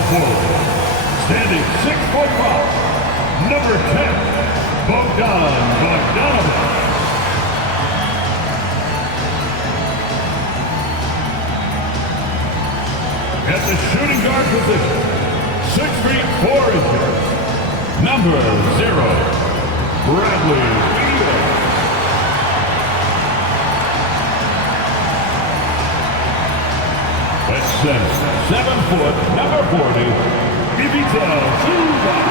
Small forward, standing 6'5", number 10, Bogdan Bogdanovic. At the shooting guard position, 6 feet 4 inches, number 0, Bradley Beal. At center, 7 foot, number 40, Ivica Zubac.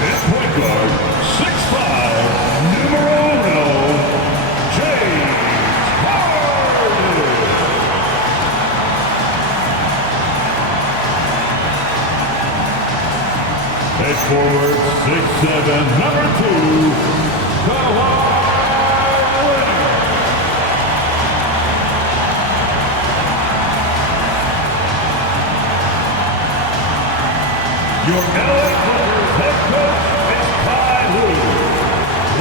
At point guard, 6'5", numero 1, James Harden. At forward, 6'7", number 2, Kawhi Leonard. Your LA Clippers head coach is Ty Lue.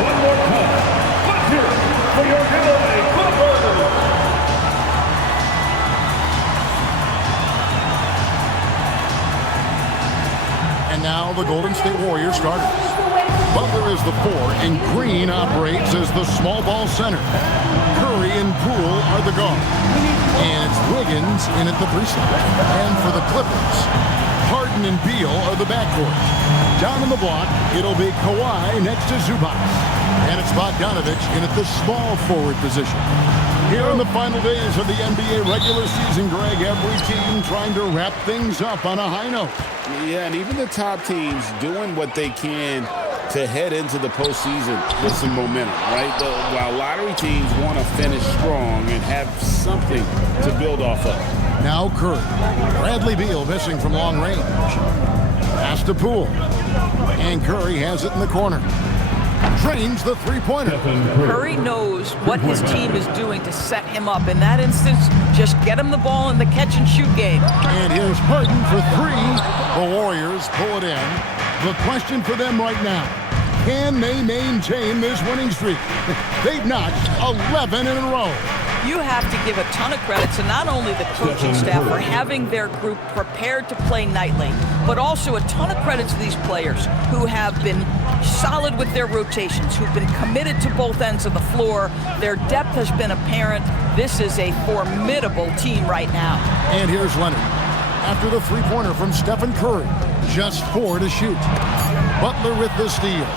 One more time, let's hear it for your LA Clippers. And now the Golden State Warriors starters. Butler is the 4, and Green operates as the small ball center. Curry and Poole are the guard. And it's Wiggins in at the 3 slot. And for the Clippers, Harden and Beal are the backcourt. Down in the block, it'll be Kawhi next to Zubac. And it's Bogdanovic in at the small forward position. Here in the final days of the NBA regular season, Greg, every team trying to wrap things up on a high note. Yeah, and even the top teams doing what they can to head into the postseason with some momentum, right? While lottery teams want to finish strong and have something to build off of. Now Curry. Bradley Beal missing from long range. Pass to Poole. And Curry has it in the corner. Drains the three-pointer. Curry knows what his team is doing to set him up. In that instance, just get him the ball in the catch-and-shoot game. And here's Harden for 3. The Warriors pull it in. The question for them right now, can they maintain this winning streak? They've notched 11 in a row. You have to give a ton of credit to not only the coaching staff for having their group prepared to play nightly, but also a ton of credit to these players who have been solid with their rotations, who've been committed to both ends of the floor. Their depth has been apparent. This is a formidable team right now. And here's Leonard. After the three-pointer from Stephen Curry, just 4 to shoot. Butler with the steal.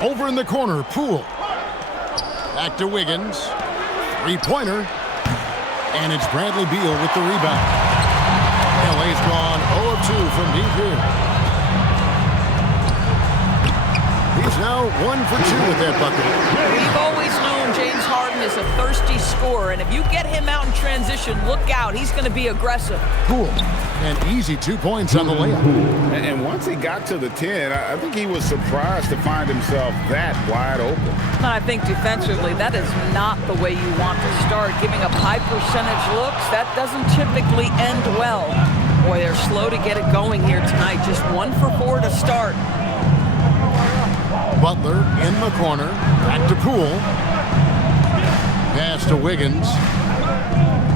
Over in the corner, Poole. Back to Wiggins. Three-pointer. And it's Bradley Beal with the rebound. LA's gone 0 of 2 from deep here. He's now 1 for 2 with that bucket. We've always known James Harden is a thirsty scorer, and if you get him out in transition, look out. He's going to be aggressive. Poole. An easy 2 points on the layup. And once he got to the 10, I think he was surprised to find himself that wide open. I think defensively, that is not the way you want to start. Giving up high percentage looks, that doesn't typically end well. Boy, they're slow to get it going here tonight. Just 1 for 4 to start. Butler in the corner. Back to Poole. Pass to Wiggins.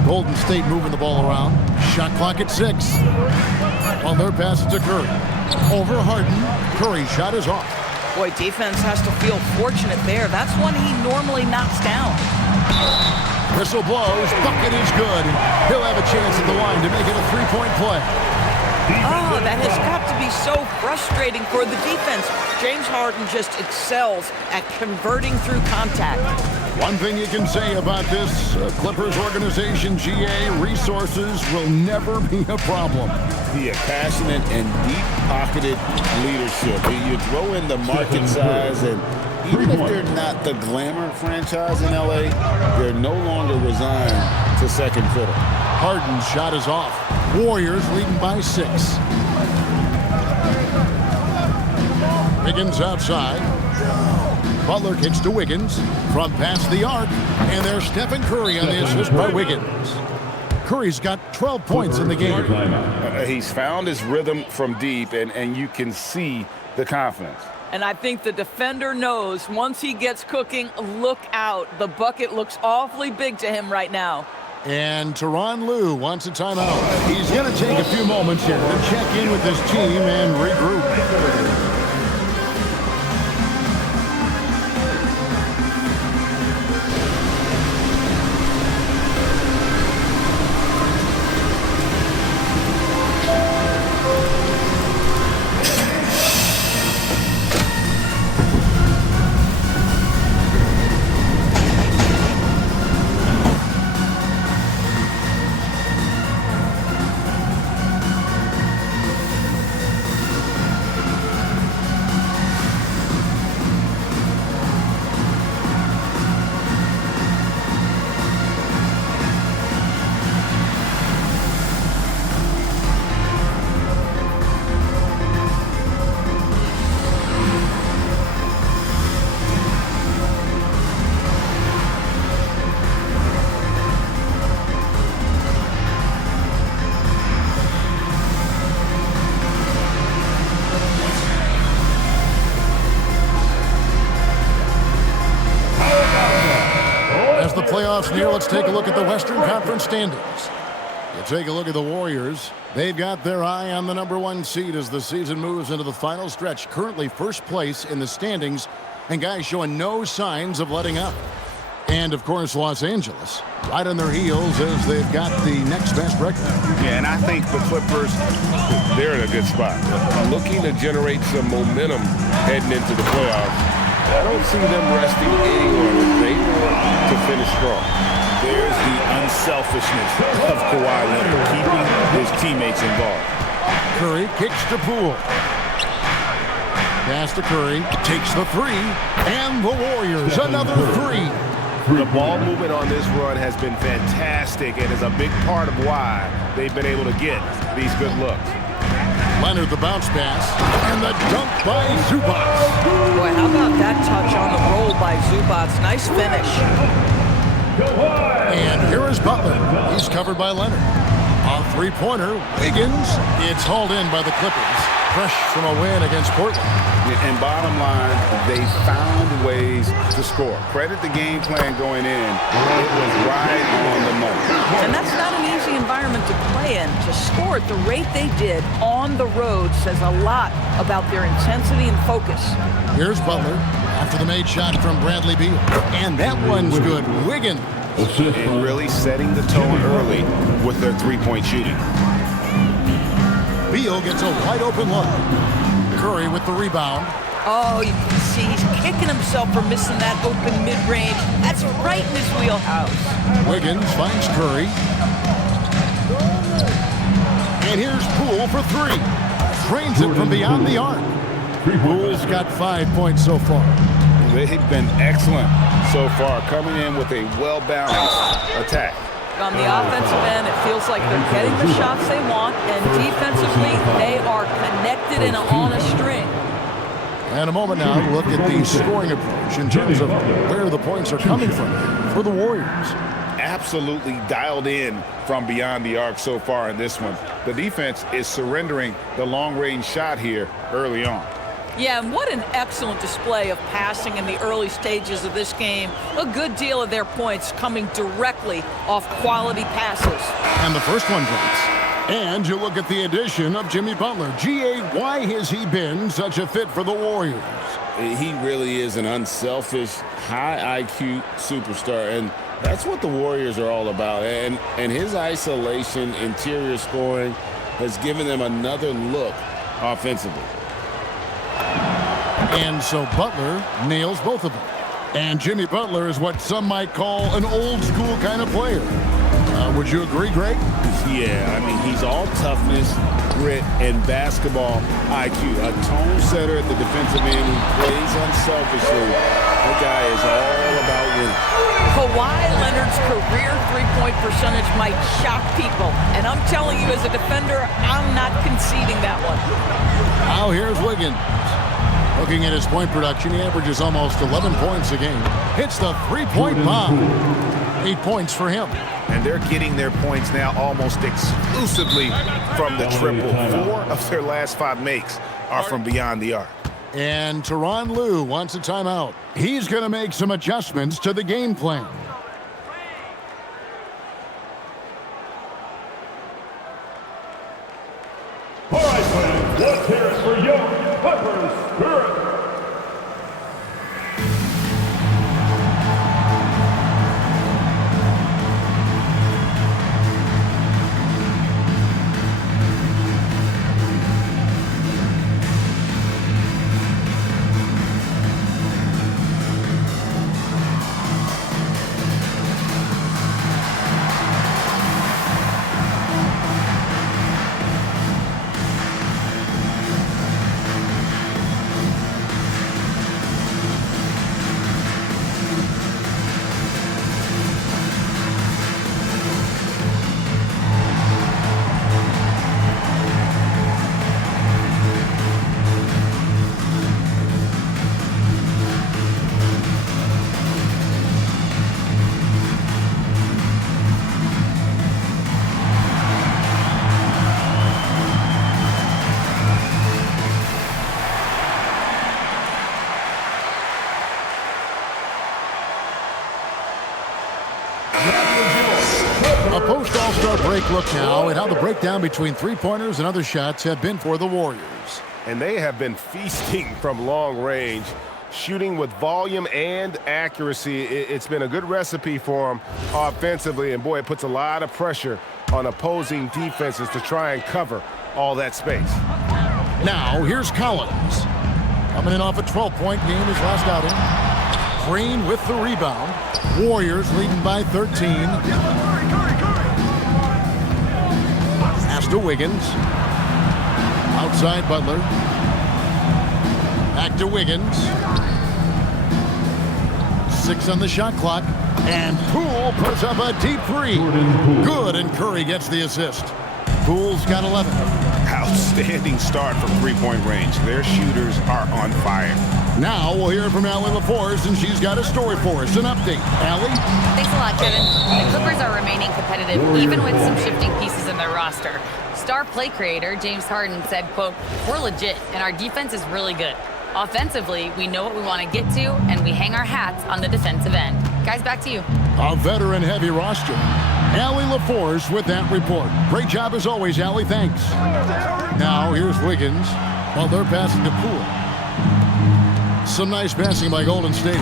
Golden State moving the ball around. Shot clock at 6. On their pass to Curry. Over Harden. Curry's shot is off. Boy, defense has to feel fortunate there. That's one he normally knocks down. Whistle blows. Bucket is good. He'll have a chance at the line to make it a 3-point play. Oh, that has got to be so frustrating for the defense. James Harden just excels at converting through contact. One thing you can say about this Clippers organization, GA, resources will never be a problem. Yeah, passionate and deep-pocketed leadership. You throw in the market size, and even if they're not the glamour franchise in LA, they're no longer resigned to second fiddle. Harden's shot is off. Warriors leading by 6. Wiggins outside. Butler kicks to Wiggins from past the arc, and there's Stephen Curry on the assist by Wiggins. Curry's got 12 points in the game. He's found his rhythm from deep, and you can see the confidence. And I think the defender knows once he gets cooking, look out. The bucket looks awfully big to him right now. And Tyronn Lue wants a timeout. He's going to take a few moments here to check in with his team and regroup. Playoffs near, let's take a look at the Western Conference standings. You take a look at the Warriors. They've got their eye on the #1 seed as the season moves into the final stretch. Currently first place in the standings, and guys showing no signs of letting up. And, of course, Los Angeles, right on their heels as they've got the next best record. Yeah, and I think the Clippers, they're in a good spot. Looking to generate some momentum heading into the playoffs. I don't see them resting anyone. They want to finish strong. There's the unselfishness of Kawhi Leonard, keeping his teammates involved. Curry kicks to Poole. Pass to Curry, takes the three, and the Warriors another three. The ball movement on this run has been fantastic and is a big part of why they've been able to get these good looks. Leonard the bounce pass, and the dunk by Zubac. Boy, how about that touch on the roll by Zubac? Nice finish. And here is Butler. He's covered by Leonard. A three-pointer, Wiggins. It's hauled in by the Clippers. Fresh from a win against Portland. And bottom line, they found ways to score. Credit the game plan going in. It was right on the money. And that's not an easy environment to play in. To score at the rate they did on the road says a lot about their intensity and focus. Here's Butler after the made shot from Bradley Beal. And that one's good. Wiggins. And really setting the tone early with their three-point shooting. Beal gets a wide open look. Curry with the rebound. Oh, you can see he's kicking himself for missing that open mid-range. That's right in his wheelhouse. Wiggins finds Curry. And here's Poole for three. Drains it from beyond the arc. Poole's got 5 points so far. They've been excellent so far, coming in with a well-balanced attack. On the offensive end, it feels like they're getting the shots they want, and defensively, they are connected and on a string. And a moment now to look at the scoring approach in terms of where the points are coming from for the Warriors. Absolutely dialed in from beyond the arc so far in this one. The defense is surrendering the long-range shot here early on. Yeah, and what an excellent display of passing in the early stages of this game. A good deal of their points coming directly off quality passes. And the first one drops. And you look at the addition of Jimmy Butler. G.A., why has he been such a fit for the Warriors? He really is an unselfish, high IQ superstar, and that's what the Warriors are all about. And his isolation, interior scoring has given them another look offensively. And so Butler nails both of them. And Jimmy Butler is what some might call an old-school kind of player. Would you agree, Greg? Yeah, I mean, he's all toughness, grit, and basketball IQ. A tone setter at the defensive end who plays unselfishly. That guy is all about winning. Kawhi Leonard's career three-point percentage might shock people. And I'm telling you, as a defender, I'm not conceding that one. Now here's Wiggins. Looking at his point production, he averages almost 11 points a game. Hits the three-point bomb. 8 points for him. And they're getting their points now almost exclusively from the triple. 4 of their last 5 makes are from beyond the arc. And Tyronn Lue wants a timeout. He's going to make some adjustments to the game plan. All right, fans, let's hear it for your Clippers Spirit. A post-All-Star break look now at how the breakdown between three-pointers and other shots have been for the Warriors. And they have been feasting from long range, shooting with volume and accuracy. It's been a good recipe for them offensively, and boy, it puts a lot of pressure on opposing defenses to try and cover all that space. Now, here's Collins. Coming in off a 12-point game his last outing. Green with the rebound. Warriors leading by 13. Pass to Wiggins. Outside Butler. Back to Wiggins. 6 on the shot clock. And Poole puts up a deep three. Good, and Curry gets the assist. Poole's got 11. Outstanding start from three-point range. Their shooters are on fire. Now we'll hear from Allie LaForce, and she's got a story for us. An update. Allie? Thanks a lot, Kevin. The Clippers are remaining competitive, even with some shifting pieces in their roster. Star play creator James Harden said, quote, "We're legit, and our defense is really good. Offensively, we know what we want to get to, and we hang our hats on the defensive end." Guys, back to you. A veteran-heavy roster. Allie LaForce with that report. Great job as always, Allie. Thanks. Now here's Wiggins. Well, they're passing to Poole. Some nice passing by Golden State.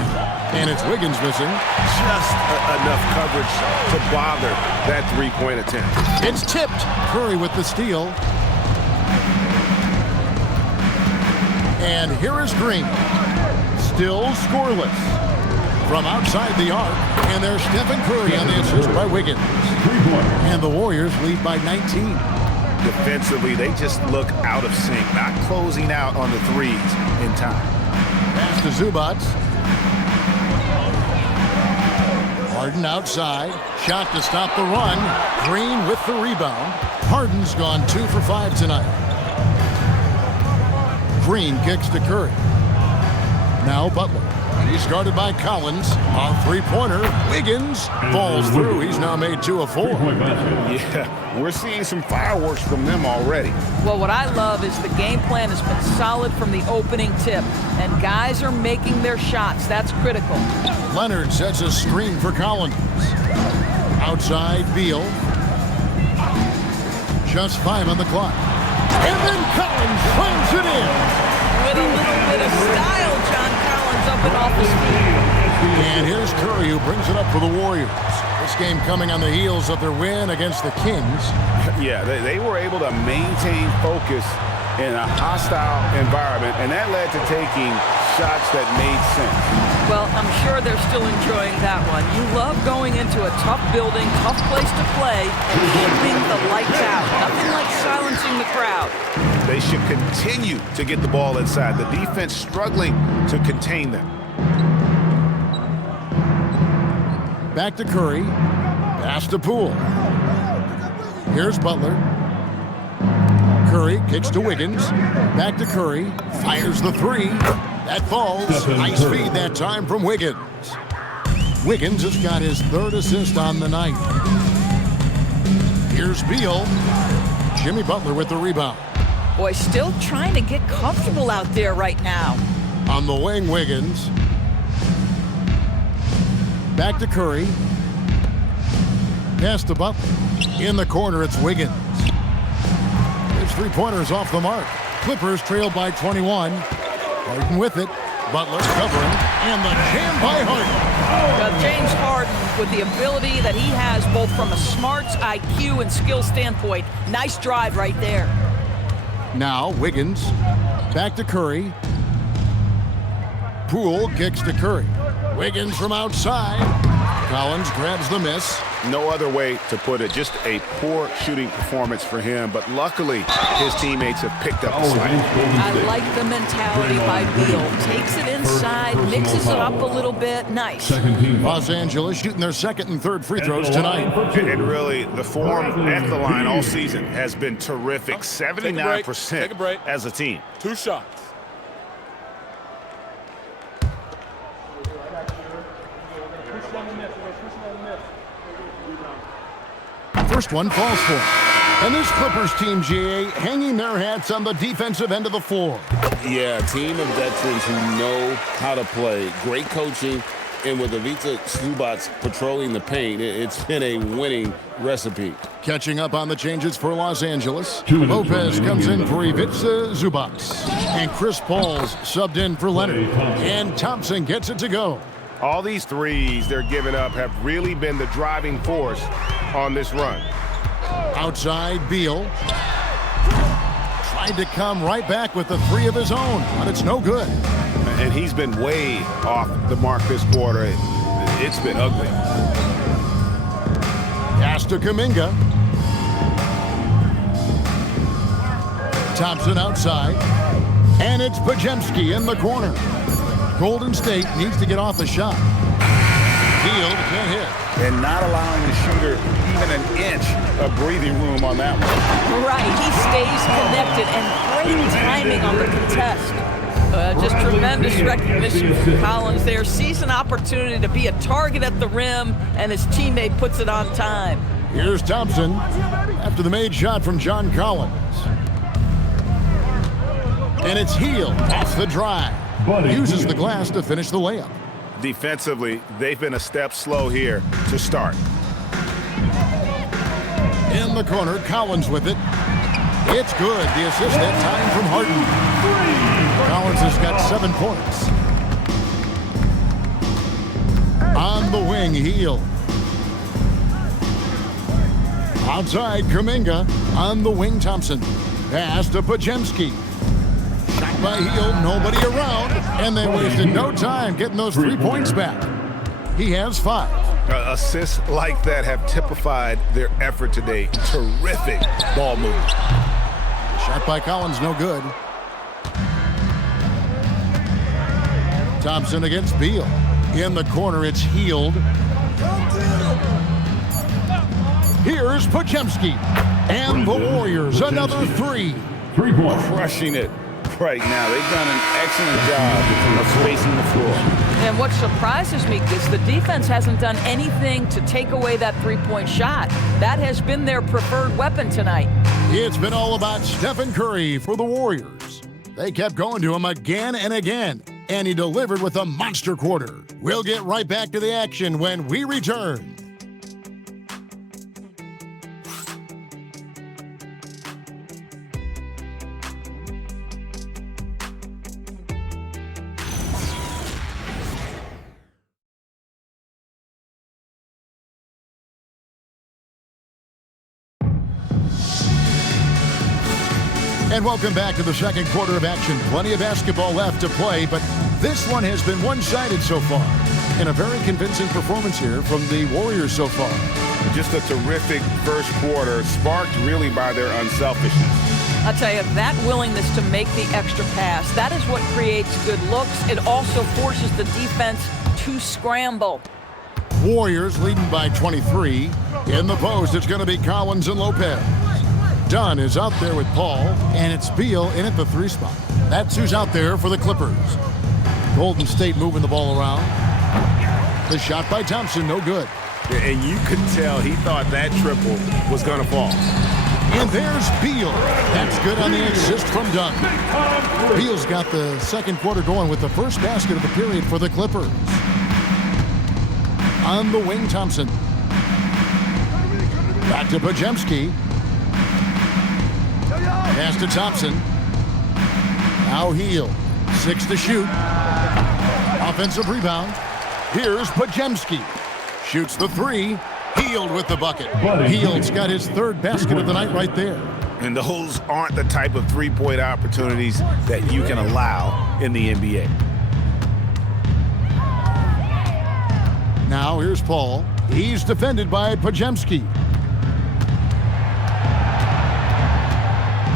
And it's Wiggins missing. Just enough coverage to bother that three-point attempt. It's tipped. Curry with the steal. And here is Green. Still scoreless. From outside the arc. And there's Stephen Curry on the assist by Wiggins. And the Warriors lead by 19. Defensively, they just look out of sync, not closing out on the threes in time. Pass to Zubac. Harden outside. Shot to stop the run. Green with the rebound. Harden's gone 2 for 5 tonight. Green kicks to Curry. Now Butler. He's guarded by Collins. A three-pointer. Wiggins falls through. He's now made 2 of 4. Yeah, we're seeing some fireworks from them already. Well, what I love is the game plan has been solid from the opening tip, and guys are making their shots. That's critical. Leonard sets a screen for Collins. Outside, Beal. Just 5 on the clock. And then Collins slams it in. With a little bit of style, John Collins up and off his feet. And here's Curry, who brings it up for the Warriors. This game coming on the heels of their win against the Kings. Yeah, they were able to maintain focus in a hostile environment, and that led to taking shots that made sense. Well, I'm sure they're still enjoying that one. You love going into a tough building, tough place to play, and keeping the lights out. Nothing like silencing the crowd. They should continue to get the ball inside. The defense struggling to contain them. Back to Curry. Pass to Poole. Here's Butler. Curry kicks to Wiggins. Back to Curry. Fires the three. That falls. Nice feed that time from Wiggins. Wiggins has got his 3rd assist on the night. Here's Beal. Jimmy Butler with the rebound. Boy, still trying to get comfortable out there right now. On the wing, Wiggins. Back to Curry. Pass to Butler. In the corner, it's Wiggins. His three-pointers off the mark. Clippers trailed by 21. Harden with it. Butler covering. And the jam by Harden. James Harden, with the ability that he has both from a smarts, IQ, and skill standpoint. Nice drive right there. Now Wiggins. Back to Curry. Poole kicks to Curry. Wiggins from outside. Collins grabs the miss. No other way to put it. Just a poor shooting performance for him, but luckily his teammates have picked up the slack. I like the mentality by Beal. Takes it inside, mixes it up a little bit. Nice. Los Angeles shooting their second and third free throws tonight. And really, the form at the line all season has been terrific. 79% as a team. 2 shots. First one falls for him. And this Clippers team, GA, hanging their hats on the defensive end of the floor. Yeah, a team of veterans who know how to play. Great coaching. And with Ivica Zubac patrolling the paint, it's been a winning recipe. Catching up on the changes for Los Angeles. Lopez comes in for Ivica Zubac. And Chris Paul's subbed in for Leonard. And Thompson gets it to go. All these threes they're giving up have really been the driving force on this run. Outside, Beal. Tried to come right back with the three of his own, but it's no good. And he's been way off the mark this quarter. It's been ugly. Pass to Kuminga. Thompson outside. And it's Podziemski in the corner. Golden State needs to get off the shot. Field can't hit. And not allowing the shooter even an inch of breathing room on that one. Right, he stays connected and great timing on the contest. Just tremendous recognition from Collins there. Sees an opportunity to be a target at the rim, and his teammate puts it on time. Here's Thompson after the made shot from John Collins. And it's Hield off the drive. Uses the glass to finish the layup. Defensively, they've been a step slow here to start. In the corner, Collins with it. It's good. The assist that time from Harden. Collins has got 7 points. On the wing, Hield. Outside, Kuminga. On the wing, Thompson. Pass to Podziemski. Shot by Hield, nobody around. And they wasted no time getting those 3 points back. He has 5. Assists like that have typified their effort today. Terrific ball movement. Shot by Collins, no good. Thompson against Beal. In the corner, it's Hield. Here's Podziemski. And the Warriors, another 3. 3 points. Crushing it right now. They've done an excellent job of spacing the floor. And what surprises me is the defense hasn't done anything to take away that three-point shot. That has been their preferred weapon tonight. It's been all about Stephen Curry for the Warriors. They kept going to him again and again, and he delivered with a monster quarter. We'll get right back to the action when we return. And welcome back to the second quarter of action. Plenty of basketball left to play, but this one has been one-sided so far. And a very convincing performance here from the Warriors so far. Just a terrific first quarter, sparked really by their unselfishness. I'll tell you, that willingness to make the extra pass, that is what creates good looks. It also forces the defense to scramble. Warriors leading by 23. In the post, it's going to be Collins and Lopez. Dunn is out there with Paul, and it's Beal in at the 3 spot. That's who's out there for the Clippers. Golden State moving the ball around. The shot by Thompson, no good. And you could tell he thought that triple was going to fall. And there's Beal. That's good on the assist from Dunn. Beal's got the second quarter going with the first basket of the period for the Clippers. On the wing, Thompson. Back to Podziemski. Pass to Thompson. Now Hield. 6 to shoot. Offensive rebound. Here's Podziemski. Shoots the 3. Hield with the bucket. Hield's got his third basket of the night right there. And those aren't the type of three-point opportunities that you can allow in the NBA. Now here's Paul. He's defended by Podziemski.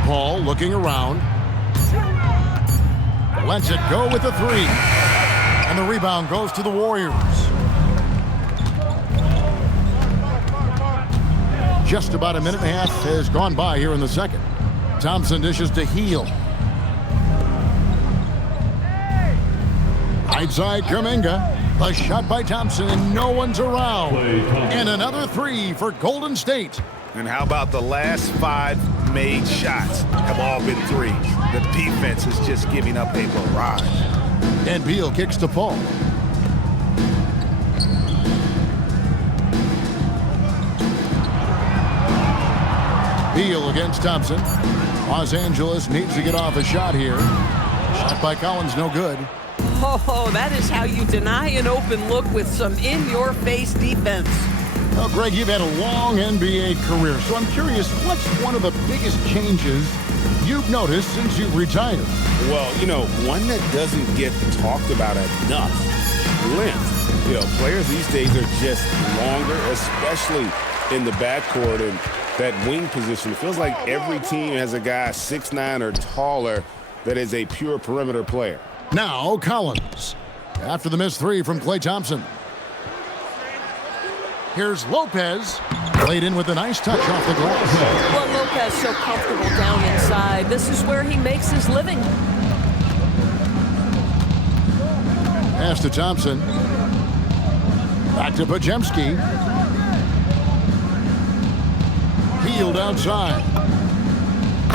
Paul looking around. Lets it go with the 3. And the rebound goes to the Warriors. Just about a minute and a half has gone by here in the second. Thompson dishes to Hield. Right side, Kuminga. The shot by Thompson, and no one's around. And another 3 for Golden State. And how about the last 5 made shots have all been threes? The defense is just giving up a barrage. And Beal kicks to Paul. Beal against Thompson. Los Angeles needs to get off a shot here. Shot by Collins, no good. Oh, that is how you deny an open look with some in-your-face defense. Well, Greg, you've had a long NBA career, so I'm curious, what's one of the biggest changes you've noticed since you've retired? Well, one that doesn't get talked about enough, length. Players these days are just longer, especially in the backcourt and that wing position. It feels like every team has a guy 6'9" or taller that is a pure perimeter player. Now Collins. After the missed 3 from Klay Thompson. Here's Lopez. Played in with a nice touch off the glass. Well, Lopez so comfortable down inside. This is where he makes his living. Pass to Thompson. Back to Podziemski. Hield outside.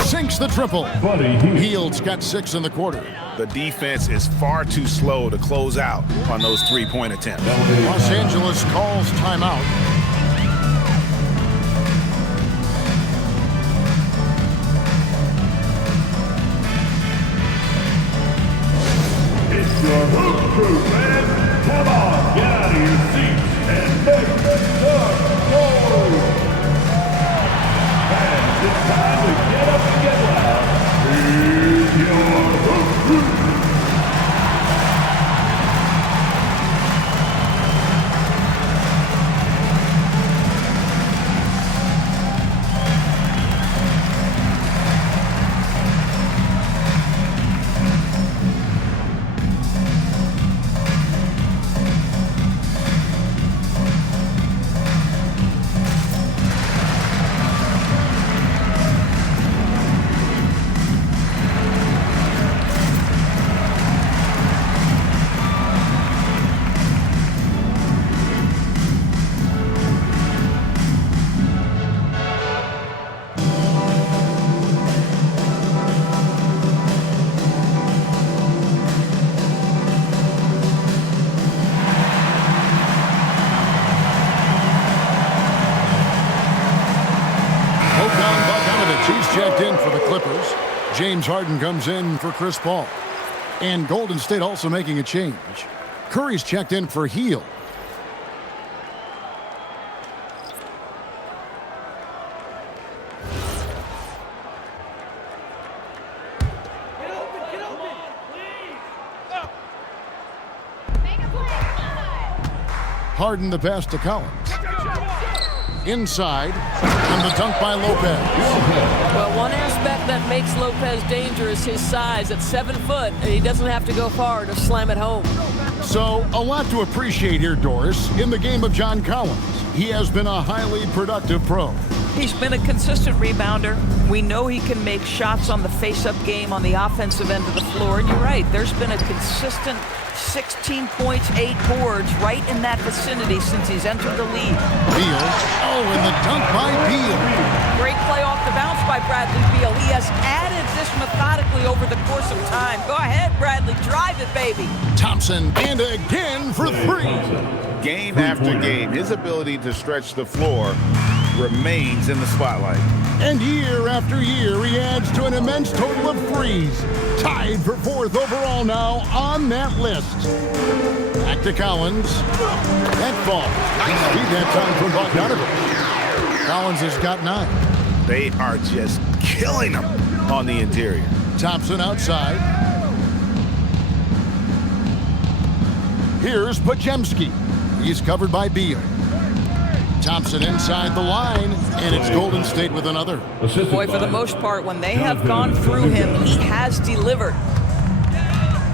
Sinks the triple. Hield's got 6 in the quarter. The defense is far too slow to close out on those three-point attempts. Los Angeles calls timeout. It's your Hoop Crew, man. Come on, get out of your seats and make some noise. Fans, it's time to get up and get loud. Here's your Hoop Crew. He's checked in for the Clippers. James Harden comes in for Chris Paul. And Golden State also making a change. Curry's checked in for Hield. Harden the pass to Collins. Inside, and the dunk by Lopez. Well, one aspect that makes Lopez dangerous, his size. At 7 foot, and he doesn't have to go far to slam it home. So, a lot to appreciate here, Doris, in the game of John Collins. He has been a highly productive pro. He's been a consistent rebounder. We know he can make shots on the face-up game on the offensive end of the floor. And you're right, there's been a consistent 16 points, 8 boards right in that vicinity since he's entered the league. Beal. Oh, and the dunk by Beal. Great play off the bounce by Bradley Beal. He has added this methodically over the course of time. Go ahead, Bradley. Drive it, baby. Thompson, and again for 3. Game after game, his ability to stretch the floor remains in the spotlight. And year after year, he adds to an immense total of 3s. Tied for 4th overall now on that list. Back to Collins. That ball. Nice speed that time from Bogdanovich. Collins has got 9. They are just killing him on the interior. Thompson outside. Here's Podziemski. He's covered by Beal. Thompson inside the line, and it's Golden State with another. Boy, for the most part, when they have gone through him, he has delivered.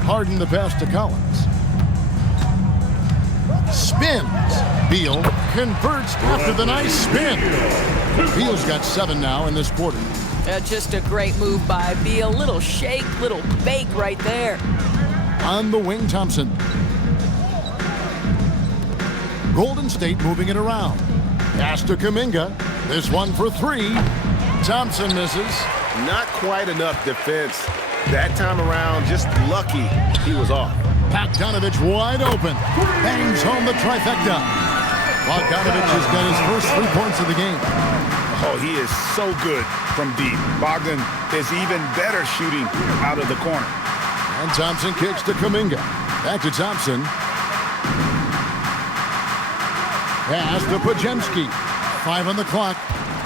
Harden the pass to Collins. Spins. Beal converts after the nice spin. Beal's got 7 now in this quarter. Just a great move by Beal. Little shake, little bake right there. On the wing, Thompson. Golden State moving it around. Pass to Kuminga. This one for 3. Thompson misses. Not quite enough defense. That time around, just lucky he was off. Bogdanovich wide open. Bangs home the trifecta. Bogdanovich has got his first 3 points of the game. Oh, he is so good from deep. Bogdan is even better shooting out of the corner. And Thompson kicks to Kuminga. Back to Thompson. Pass to Podziemski. 5 on the clock.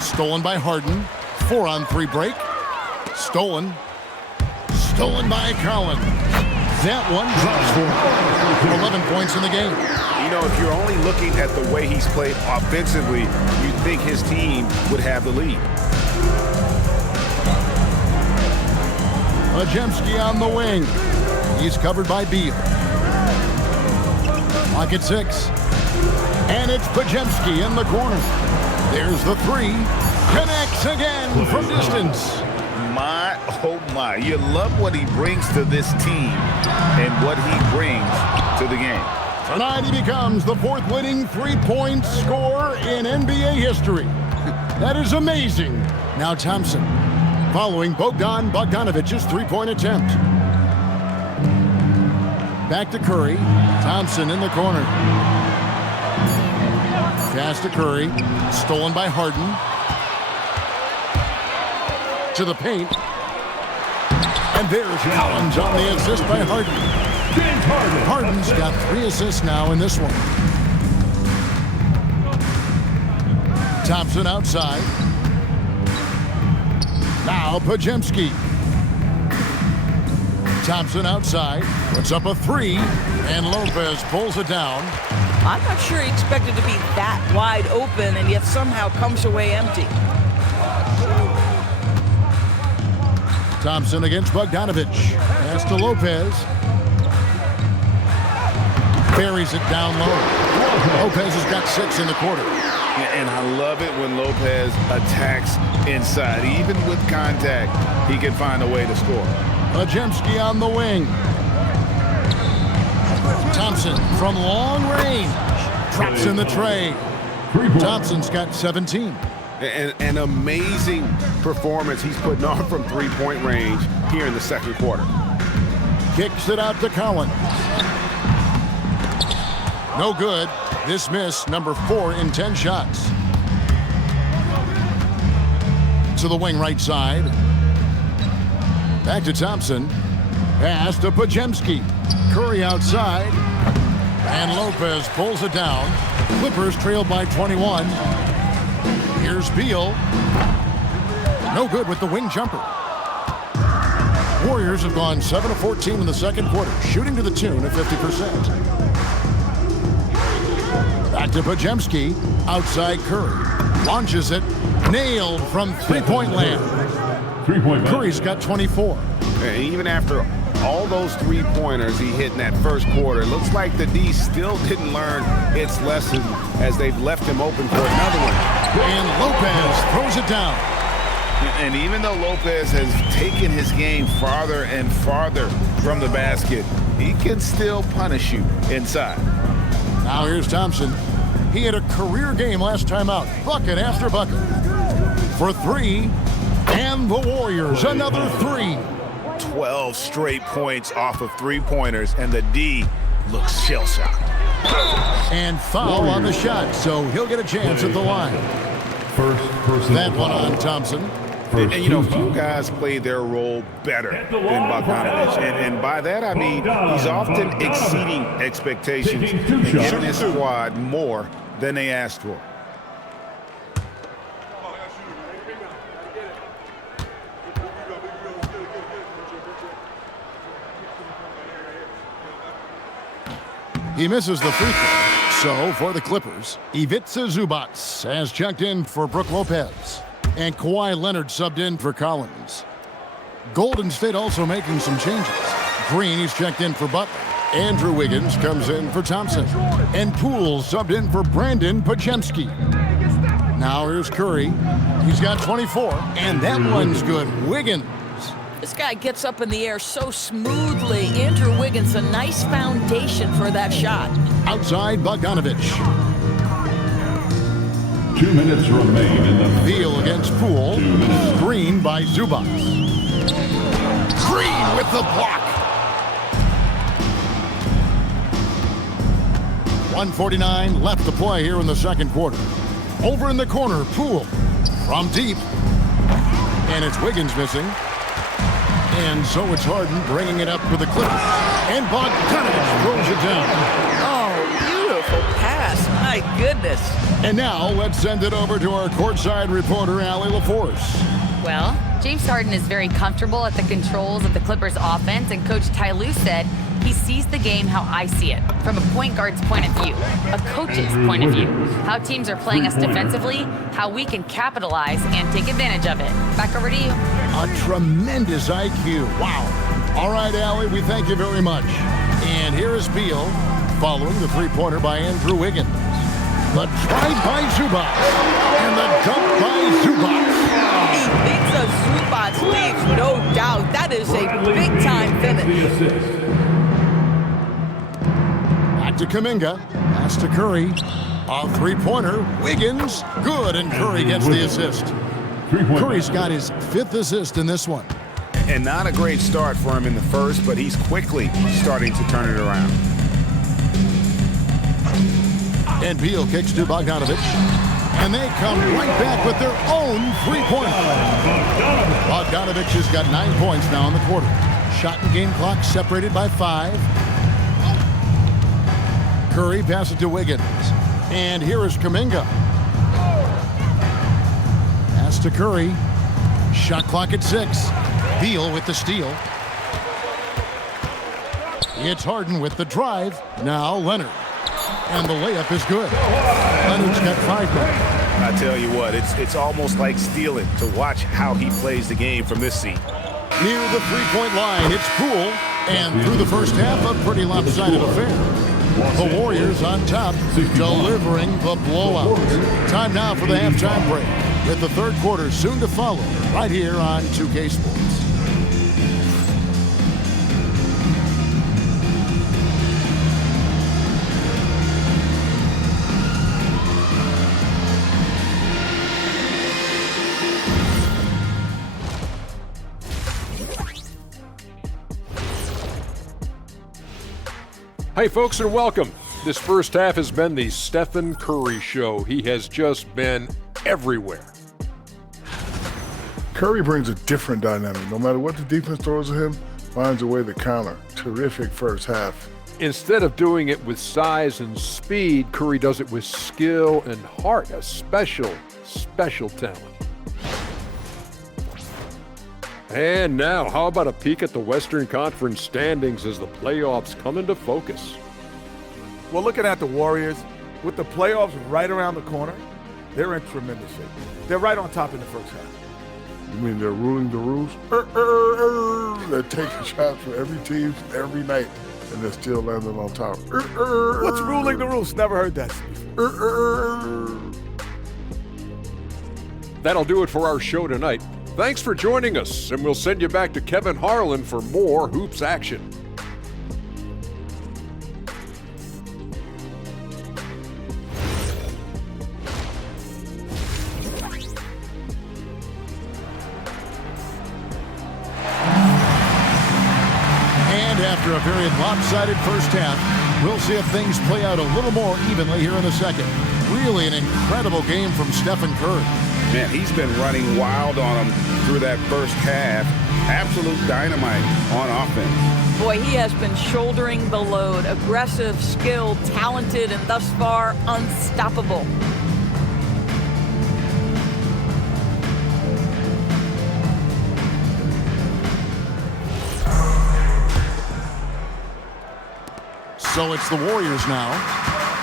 Stolen by Harden. 4 on 3 break. Stolen. Stolen by Collins. That one drops for 11 points in the game. You know, if you're only looking at the way he's played offensively, you'd think his team would have the lead. Podziemski on the wing. He's covered by Beal. Clock at 6. And it's Podziemski in the corner. There's the 3. Connects again from distance. My, oh my. You love what he brings to this team and what he brings to the game. Tonight he becomes the 4th winning 3-point scorer in NBA history. That is amazing. Now Thompson following Bogdan Bogdanovich's 3-point attempt. Back to Curry. Thompson in the corner. Pass to Curry. Stolen by Harden. To the paint. And there's Collins on the assist by Harden. Harden's got 3 assists now in this one. Thompson outside. Now Podziemski. Thompson outside. Puts up a 3. And Lopez pulls it down. I'm not sure he expected to be that wide open and yet somehow comes away empty. Thompson against Bogdanovich. Pass to Lopez. Buries it down low. Lopez has got 6 in the quarter. And I love it when Lopez attacks inside. Even with contact, he can find a way to score. Podziemski on the wing. Thompson from long range. Drops in the tray. Thompson's got 17. An amazing performance he's putting on from 3-point range here in the second quarter. Kicks it out to Collins. No good. This miss, number 4 in 10 shots. To the wing right side. Back to Thompson. Pass to Podziemski. Curry outside. And Lopez pulls it down. Clippers trail by 21. Here's Beal. No good with the wing jumper. Warriors have gone 7 of 14 in the second quarter, shooting to the tune of 50%. Back to Podziemski. Outside Curry. Launches it. Nailed from 3-point land. 3-point. Curry's got 24. And even after all those three-pointers he hit in that first quarter. It looks like the D still didn't learn its lesson as they've left him open for another one. And Lopez throws it down. And even though Lopez has taken his game farther and farther from the basket, he can still punish you inside. Now here's Thompson. He had a career game last time out, bucket after bucket. For three, and the Warriors another three. 12 straight points off of three-pointers, and the D looks shell-shocked. And foul on the shot, so he'll get a chance at the line. That one on Thompson. And you know, few guys play their role better than Bogdanovic. And by that, I mean he's often exceeding expectations and giving his squad more than they asked for. He misses the free throw. So for the Clippers, Ivica Zubac has checked in for Brook Lopez. And Kawhi Leonard subbed in for Collins. Golden State also making some changes. Green, he's checked in for Butler. Andrew Wiggins comes in for Thompson. And Poole subbed in for Brandon Podziemski. Now here's Curry. He's got 24, and that one's good. Wiggins. This guy gets up in the air so smoothly. Andrew Wiggins, a nice foundation for that shot. Outside Bogdanovic. 2 minutes remain in the Beal against Poole. Screen by Zubac. Green with the block. 1:49 left to play here in the second quarter. Over in the corner, Poole from deep. And it's Wiggins missing. And so it's Harden bringing it up for the Clippers. And Bogdanovic throws it down. Oh, beautiful pass. My goodness. And now let's send it over to our courtside reporter, Allie LaForce. Well, James Harden is very comfortable at the controls of the Clippers offense, and Coach Ty Lue said he sees the game how I see it, from a point guard's point of view, a coach's point of view, how teams are playing us defensively, how we can capitalize and take advantage of it. Back over to you. A tremendous IQ. Wow. All right, Allie, we thank you very much. And here is Beal following the three-pointer by Andrew Wiggins. The drive by Zubac. And the dunk by Zubac. Ivica Zubac leaves, no doubt. That is a big-time finish. Back to Kuminga. Pass to Curry. A three-pointer. Wiggins. Good, and Curry gets the assist. Curry's got his 5th assist in this one. And not a great start for him in the first, but he's quickly starting to turn it around. And Beal kicks to Bogdanovic. And they come right back with their own three-pointer. Bogdanovic has got 9 points now in the quarter. Shot and game clock separated by 5. Curry passes to Wiggins. And here is Kuminga. Pass to Curry. Shot clock at 6. Beal with the steal. It's Harden with the drive. Now Leonard. And the layup is good. Leonard's got 5 points. I tell you what, it's almost like stealing to watch how he plays the game from this seat. Near the three-point line, it's Poole. And through the first half, a pretty lopsided affair. The Warriors on top, delivering the blowout. Time now for the halftime break, with the third quarter soon to follow, right here on 2K Sports. Hey folks, and welcome. This first half has been the Stephen Curry show. He has just been everywhere. Curry brings a different dynamic. No matter what the defense throws at him, finds a way to counter. Terrific first half. Instead of doing it with size and speed, Curry does it with skill and heart, a special talent. And now, how about a peek at the Western Conference standings as the playoffs come into focus? Well, looking at the Warriors, with the playoffs right around the corner, they're in tremendous shape. They're right on top in the first half. You mean they're ruling the rules? They're taking shots from every team every night, and they're still landing on top. What's ruling the roost? Never heard that before. That'll do it for our show tonight. Thanks for joining us, and we'll send you back to Kevin Harlan for more hoops action. And after a very lopsided first half, we'll see if things play out a little more evenly here in the second. Really an incredible game from Stephen Curry. Man, he's been running wild on him through that first half. Absolute dynamite on offense. Boy, he has been shouldering the load. Aggressive, skilled, talented, and thus far unstoppable. So it's the Warriors now.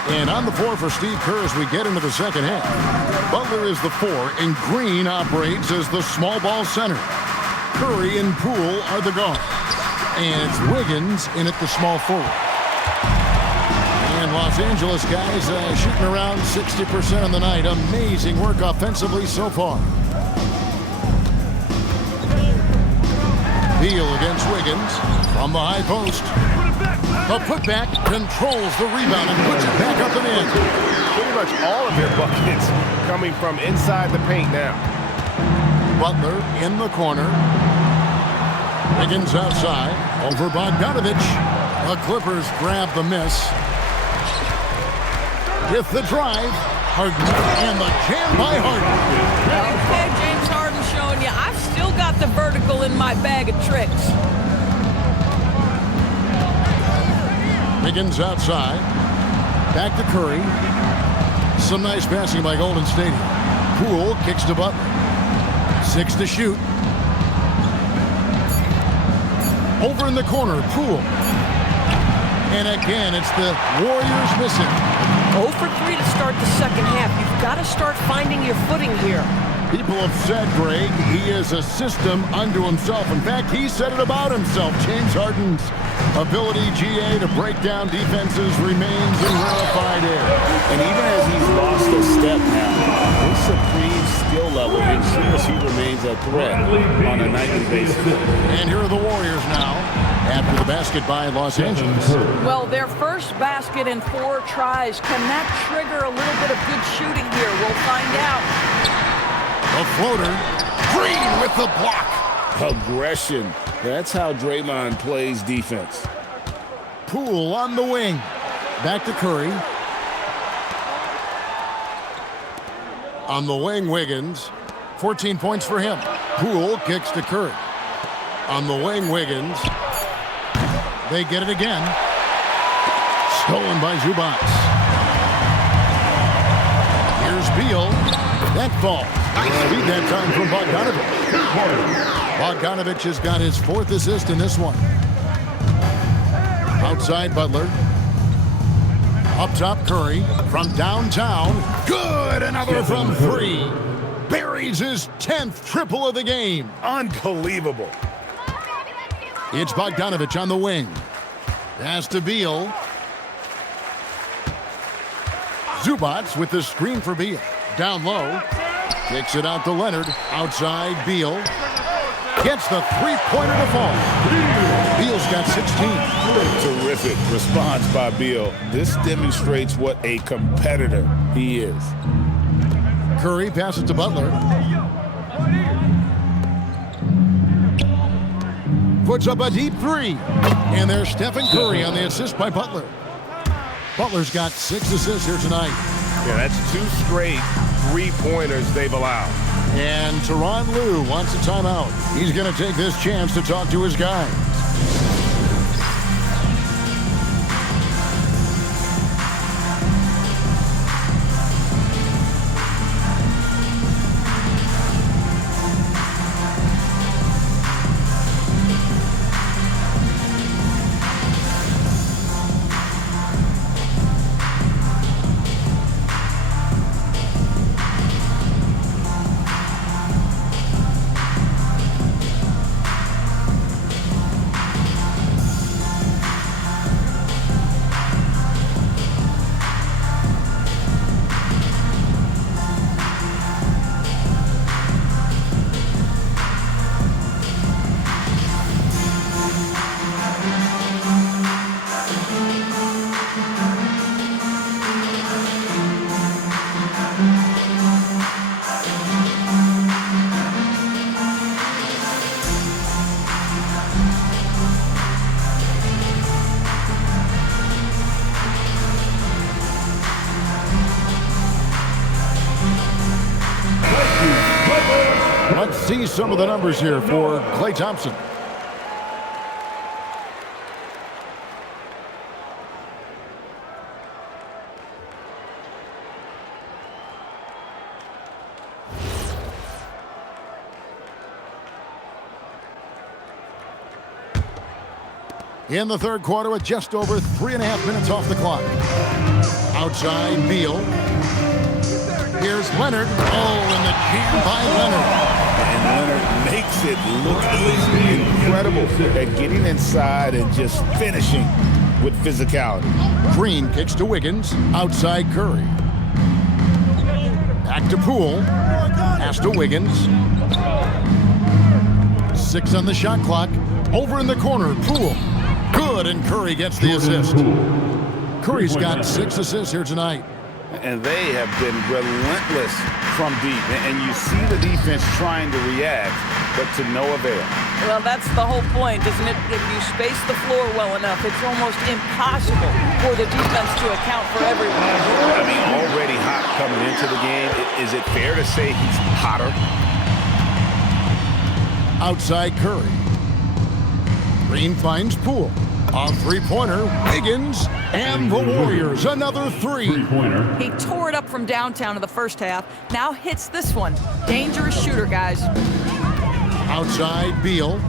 And on the floor for Steve Kerr as we get into the second half. Butler is the 4, and Green operates as the small ball center. Curry and Poole are the guard. And it's Wiggins in at the small forward. And Los Angeles guys shooting around 60% on the night. Amazing work offensively so far. Beal against Wiggins from the high post. The putback controls the rebound and puts it back up and in. Pretty much all of their buckets coming from inside the paint now. Butler in the corner. Wiggins outside. Over Bogdanovich. The Clippers grab the miss. With the drive. Harden and the jam by Harden. Okay, James Harden showing you I've still got the vertical in my bag of tricks. Wiggins outside. Back to Curry. Some nice passing by Golden State. Poole kicks to Butler. 6 to shoot. Over in the corner, Poole. And again, it's the Warriors missing. 0 for 3 to start the second half. You've got to start finding your footing here. People have said, Greg, he is a system unto himself. In fact, he said it about himself. James Harden's ability, GA, to break down defenses remains in rarefied air. And even as he's lost a step now, his supreme skill level ensures he remains a threat on a nightly basis. And here are the Warriors now, after the basket by Los Angeles. Well, their first basket in 4 tries. Can that trigger a little bit of good shooting here? We'll find out. A floater. Green with the block. Aggression. That's how Draymond plays defense. Poole on the wing. Back to Curry. On the wing, Wiggins. 14 points for him. Poole kicks to Curry. On the wing, Wiggins. They get it again. Stolen by Zubac. Here's Beal. That falls. Lead that time from Bogdanovich. Bogdanovich has got his 4th assist in this one. Outside Butler. Up top Curry. From downtown. Good! Another from 3. Buries his 10th triple of the game. Unbelievable. It's Bogdanovich on the wing. Pass to Beal. Zubac with the screen for Beal. Down low. Kicks it out to Leonard. Outside Beal. Gets the three-pointer to fall. Beal's got 16. Terrific response by Beal. This demonstrates what a competitor he is. Curry passes to Butler. Puts up a deep 3. And there's Stephen Curry on the assist by Butler. Butler's got 6 assists here tonight. Yeah, that's 2 straight 3-pointers they've allowed. And Tyronn Lue wants a timeout. He's going to take this chance to talk to his guys. some of the numbers here for Klay Thompson. In the third quarter with just over 3.5 minutes off the clock. Outside, Beal. Here's Leonard. Oh, and the jam by Leonard. And Leonard makes it look easy. Incredible at getting inside and just finishing with physicality. Green kicks to Wiggins. Outside, Curry. Back to Poole. Pass to Wiggins. 6 on the shot clock. Over in the corner, Poole. Good, and Curry gets the assist. Curry's got 6 assists here tonight. And they have been relentless from deep. And you see the defense trying to react, but to no avail. Well, that's the whole point, isn't it? If you space the floor well enough, it's almost impossible for the defense to account for everyone. I mean, already hot coming into the game. Is it fair to say he's hotter? Outside, Curry. Green finds Poole. A three-pointer, Wiggins, and the Warriors, another 3. Three-pointer. He tore it up from downtown in the first half. Now hits this one. Dangerous shooter, guys. Outside, Beal.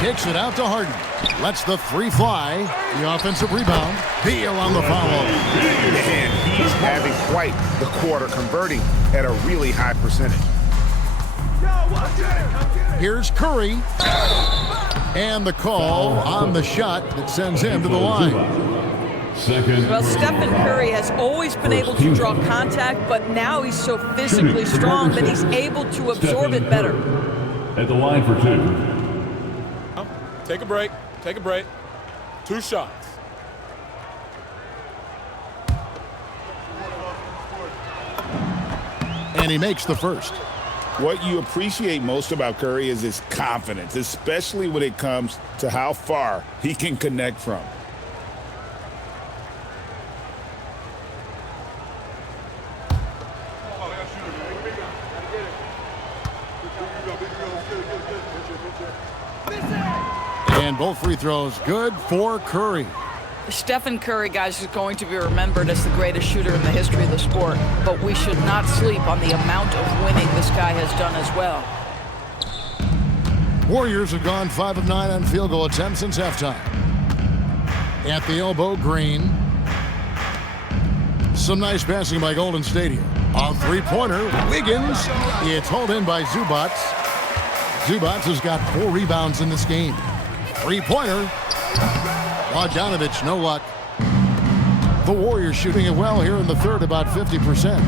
Kicks it out to Harden. Lets the 3 fly. The offensive rebound. Beal on the foul. And he's having quite the quarter, converting at a really high percentage. Here's Curry. And the call on the shot that sends him to the line. Well, Stephen Curry has always been able to draw contact, but now he's so physically strong that he's able to absorb it better. At the line for 2. Take a break. Take a break. 2 shots. And he makes the first. What you appreciate most about Curry is his confidence, especially when it comes to how far he can connect from. And both free throws good for Curry. Stephen Curry, guys, is going to be remembered as the greatest shooter in the history of the sport, but we should not sleep on the amount of winning this guy has done as well. Warriors have gone 5 of 9 on field goal attempts since halftime. At the elbow, Green. Some nice passing by Golden State here. A three-pointer, Wiggins. It's hauled in by Zubac. Zubac has got 4 rebounds in this game. Three-pointer. Bogdanovich, no luck. The Warriors shooting it well here in the third, about 50%.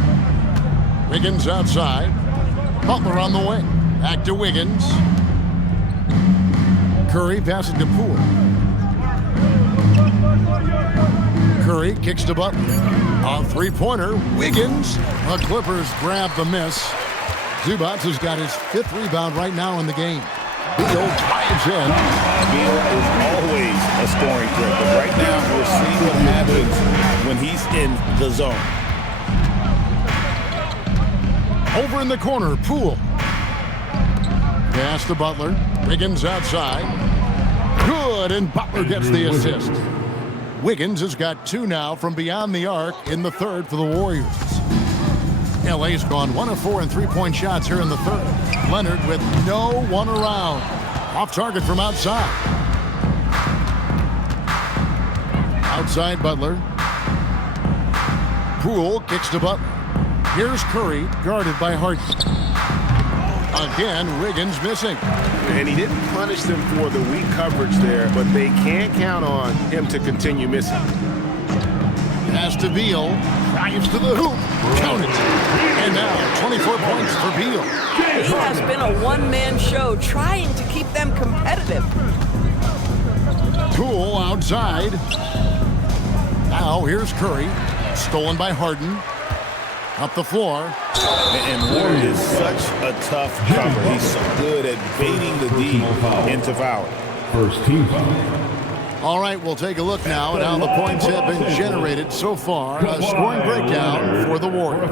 Wiggins outside. Butler on the wing. Back to Wiggins. Curry passing to Poole. Curry kicks to Butler. A three-pointer. Wiggins. The Clippers grab the miss. Zubac has got his 5th rebound right now in the game. Beal drives in. Beal is always a scoring threat, but right now we're seeing what happens when he's in the zone. Over in the corner, Poole. Pass to Butler. Wiggins outside. Good, and Butler gets the assist. Wiggins has got 2 now from beyond the arc in the third for the Warriors. LA's gone 1 of 4 in three-point shots here in the third. Leonard with no one around. Off target from outside. Outside Butler. Poole kicks to Butler. Here's Curry, guarded by Harden. Again, Wiggins missing. And he didn't punish them for the weak coverage there, but they can't count on him to continue missing. Pass to Beal. Drives to the hoop. Count it. And now 24 points for Beal. He has been a one-man show trying to keep them competitive. Poole outside. Now here's Curry. Stolen by Harden. Up the floor. And Ward is such a tough cover. He's so good at baiting the D into foul. First team foul. All right, we'll take a look now at how the points have been generated so far. A scoring breakdown for the Warriors.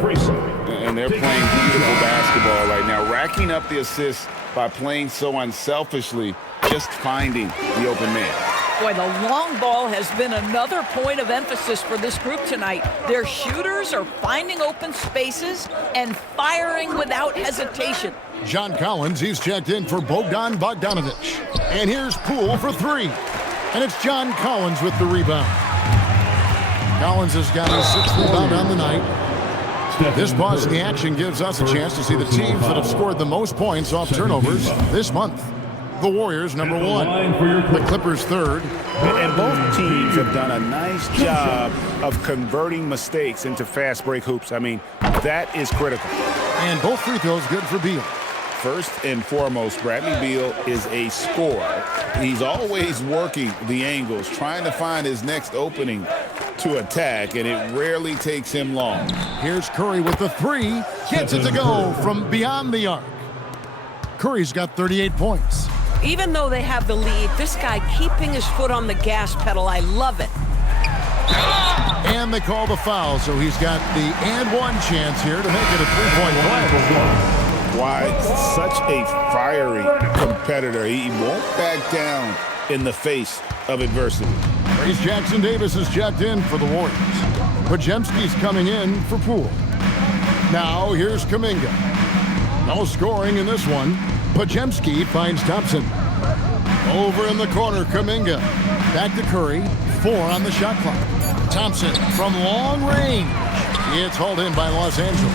And they're playing beautiful basketball right now, racking up the assists by playing so unselfishly, just finding the open man. Boy, the long ball has been another point of emphasis for this group tonight. Their shooters are finding open spaces and firing without hesitation. John Collins, he's checked in for Bogdan Bogdanovic. And here's Poole for three. And it's John Collins with the rebound. Collins has got his sixth rebound on the night. This pause in the action gives us a chance to see the teams that have scored the most points off turnovers this month. The Warriors, number one. The Clippers, third. And both teams have done a nice job of converting mistakes into fast break hoops. I mean, that is critical. And both free throws good for Beal. First and foremost, Bradley Beal is a scorer. He's always working the angles, trying to find his next opening to attack, and it rarely takes him long. Here's Curry with the three. Gets it to go from beyond the arc. Curry's got 38 points. Even though they have the lead, this guy keeping his foot on the gas pedal, I love it. And they call the foul, so he's got the and one chance here to make it a three-point play. Why, such a fiery competitor. He won't back down in the face of adversity. Trace Jackson-Davis is checked in for the Warriors. Podziemski's coming in for Poole. Now here's Kuminga. No scoring in this one. Podziemski finds Thompson. Over in the corner, Kuminga. Back to Curry. 4 on the shot clock. Thompson from long range. It's hauled in by Los Angeles.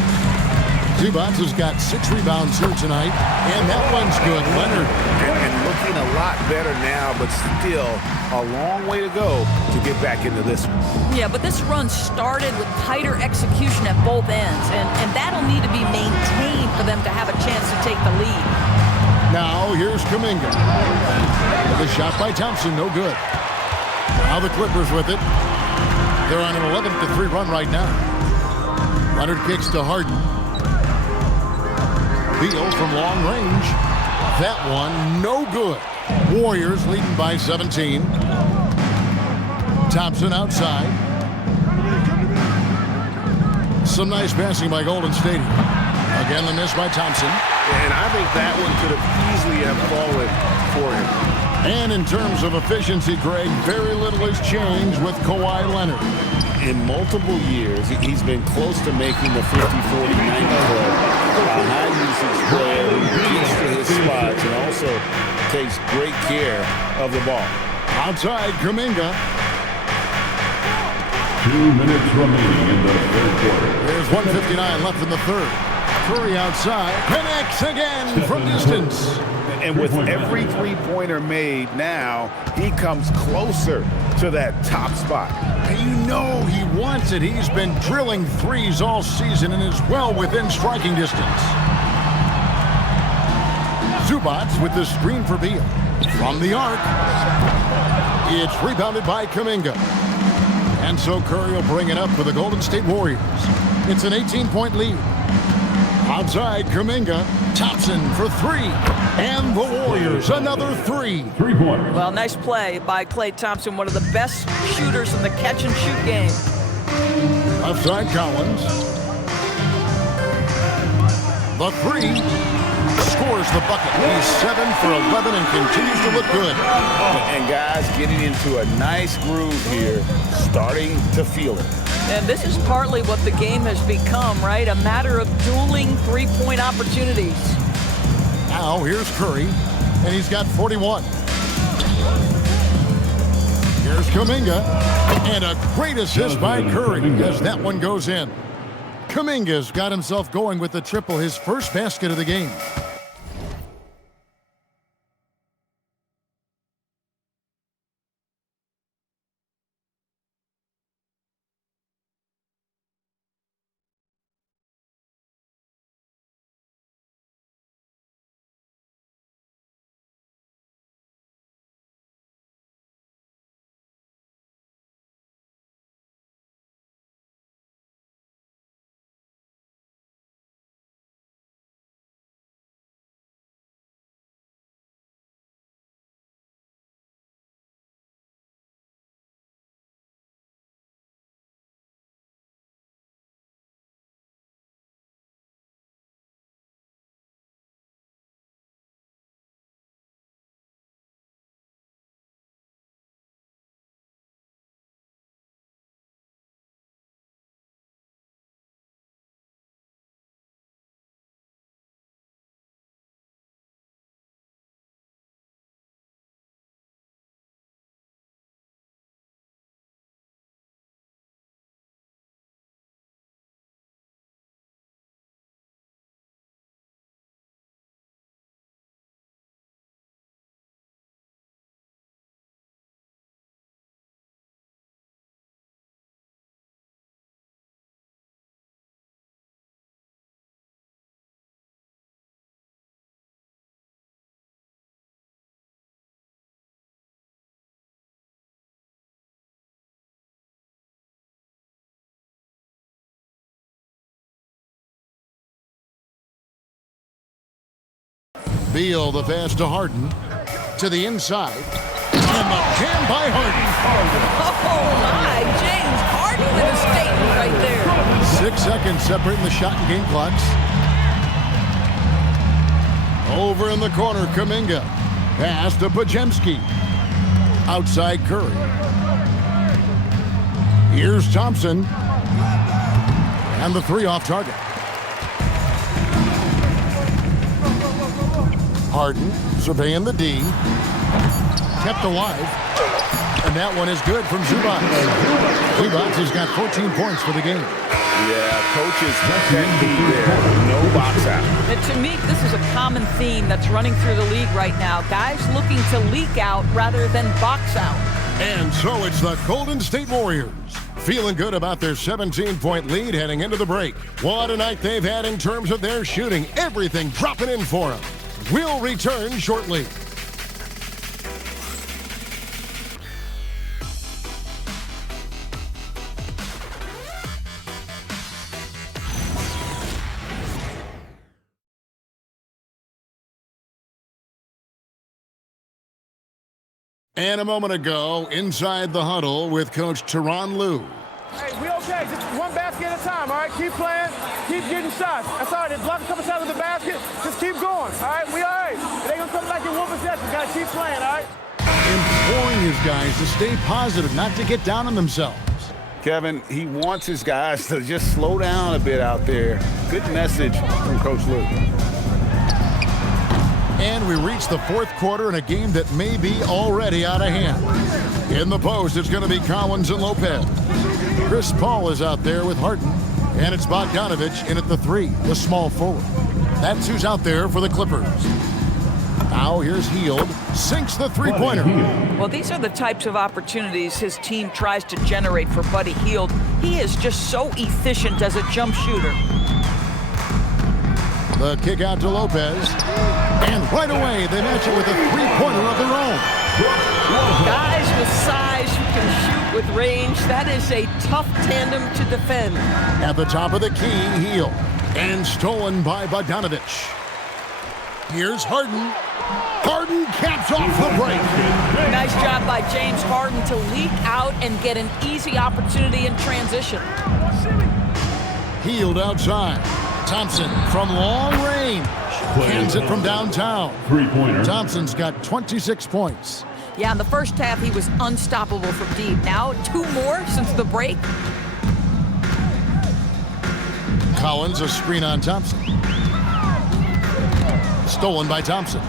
Zubac has got 6 rebounds here tonight, and that one's good. Leonard. And looking a lot better now, but still a long way to go to get back into this one. Yeah, but this run started with tighter execution at both ends, and that'll need to be maintained for them to have a chance to take the lead. Now here's Kuminga. The shot by Thompson, no good. Now the Clippers with it. They're on an 11-3 run right now. Leonard kicks to Harden. Beal from long range. That one, no good. Warriors leading by 17. Thompson outside. Some nice passing by Golden State. Again, the miss by Thompson. And I think that one could have easily have fallen for him. And in terms of efficiency, Greg, very little has changed with Kawhi Leonard. In multiple years, he's been close to making the 50-40-90 club. A high usage player who gets to his spots and also takes great care of the ball. Outside, Kuminga. 2 minutes remaining in the third quarter. There's 1:59 left in the third. Curry outside, connects again from distance. And with every three-pointer made now, he comes closer to that top spot. And you know he wants it. He's been drilling threes all season and is well within striking distance. Zubac with the screen for Beal. From the arc. It's rebounded by Kuminga. And so Curry will bring it up for the Golden State Warriors. It's an 18-point lead. Outside, Kuminga. Thompson for 3. And the Warriors, another 3. 3-pointer. Well, nice play by Klay Thompson, one of the best shooters in the catch-and-shoot game. Outside, Collins. The 3. Scores the bucket. He's 7 for 11 and continues to look good. And guys getting into a nice groove here, starting to feel it. And this is partly what the game has become, right? A matter of dueling three-point opportunities. Now here's Curry, and he's got 41. Here's Kuminga, and a great assist by Curry as that one goes in. Kuminga's got himself going with the triple, his first basket of the game. Beal, the pass to Harden. To the inside. And the jam by Harden. Oh, my. James Harden with a statement right there. 6 seconds separating the shot and game clocks. Over in the corner, Kuminga. Pass to Podziemski. Outside Curry. Here's Thompson. And the three off target. Harden surveying the D. Kept alive. And that one is good from Zubac. Zubac has got 14 points for the game. Yeah, coaches can't be there. No box out. And to me, this is a common theme that's running through the league right now. Guys looking to leak out rather than box out. And so it's the Golden State Warriors. Feeling good about their 17-point lead heading into the break. What a night they've had in terms of their shooting. Everything dropping in for them. We'll return shortly. And a moment ago, inside the huddle with Coach Tyronn Lue. Hey, we okay. Just one basket at a time, all right? Keep playing. Keep getting shots. That's all right. There's block a couple shots at the basket. Just keep going, all right? We all right. It ain't going to come like in one possession. You got to keep playing, all right? Imploring his guys to stay positive, not to get down on themselves. Kevin, he wants his guys to just slow down a bit out there. Good message from Coach Lue. And we reach the fourth quarter in a game that may be already out of hand. In the post, it's going to be Collins and Lopez. Chris Paul is out there with Harden. And it's Bogdanovich in at the three, the small forward. That's who's out there for the Clippers. Now here's Hield. Sinks the three-pointer. Well, these are the types of opportunities his team tries to generate for Buddy Hield. He is just so efficient as a jump shooter. The kick out to Lopez. And right away, they match it with a three-pointer of their own. Guys with size who can shoot with range, that is a tough tandem to defend. At the top of the key, Hield. And stolen by Bogdanovich. Here's Harden. Harden caps off the break. Nice job by James Harden to leak out and get an easy opportunity in transition. Hield outside. Thompson from long range. Hands it from downtown. Three-pointer. Thompson's got 26 points. Yeah, in the first half, he was unstoppable from deep. Now, 2 more since the break. Collins, a screen on Thompson. Stolen by Thompson.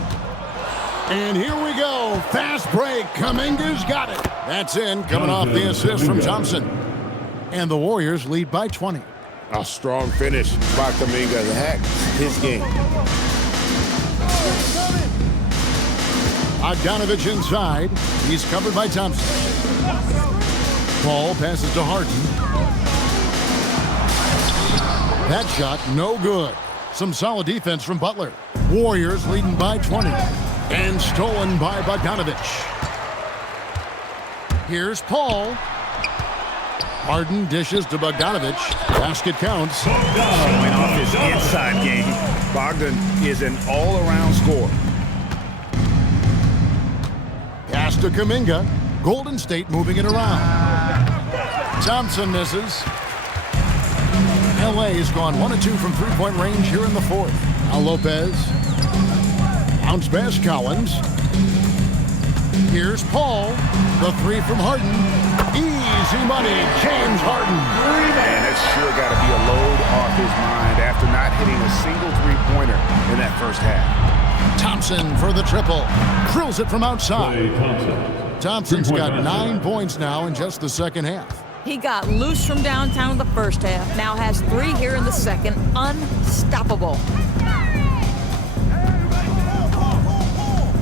And here we go. Fast break. Kuminga's got it. That's in, coming off the assist from Thompson. And the Warriors lead by 20. A strong finish by Kuminga. Heck, his game. Bogdanovich inside. He's covered by Thompson. Paul passes to Harden. That shot, no good. Some solid defense from Butler. Warriors leading by 20. And stolen by Bogdanovich. Here's Paul. Harden dishes to Bogdanovich. Basket counts. Showing off his inside game. Bogdan is an all-around scorer. Pass to Kuminga. Golden State moving it around. Thompson misses. LA has gone 1 of 2 from three-point range here in the fourth. Now Lopez. Bounce pass Collins. Here's Paul. The three from Harden. Easy money, James Harden. Man, that's sure got to be a load off his mind after not hitting a single three-pointer in that first half. Thompson for the triple. Drills it from outside. Thompson. Thompson's got 9 points now in just the second half. He got loose from downtown in the first half. Now has 3 here in the second. Unstoppable.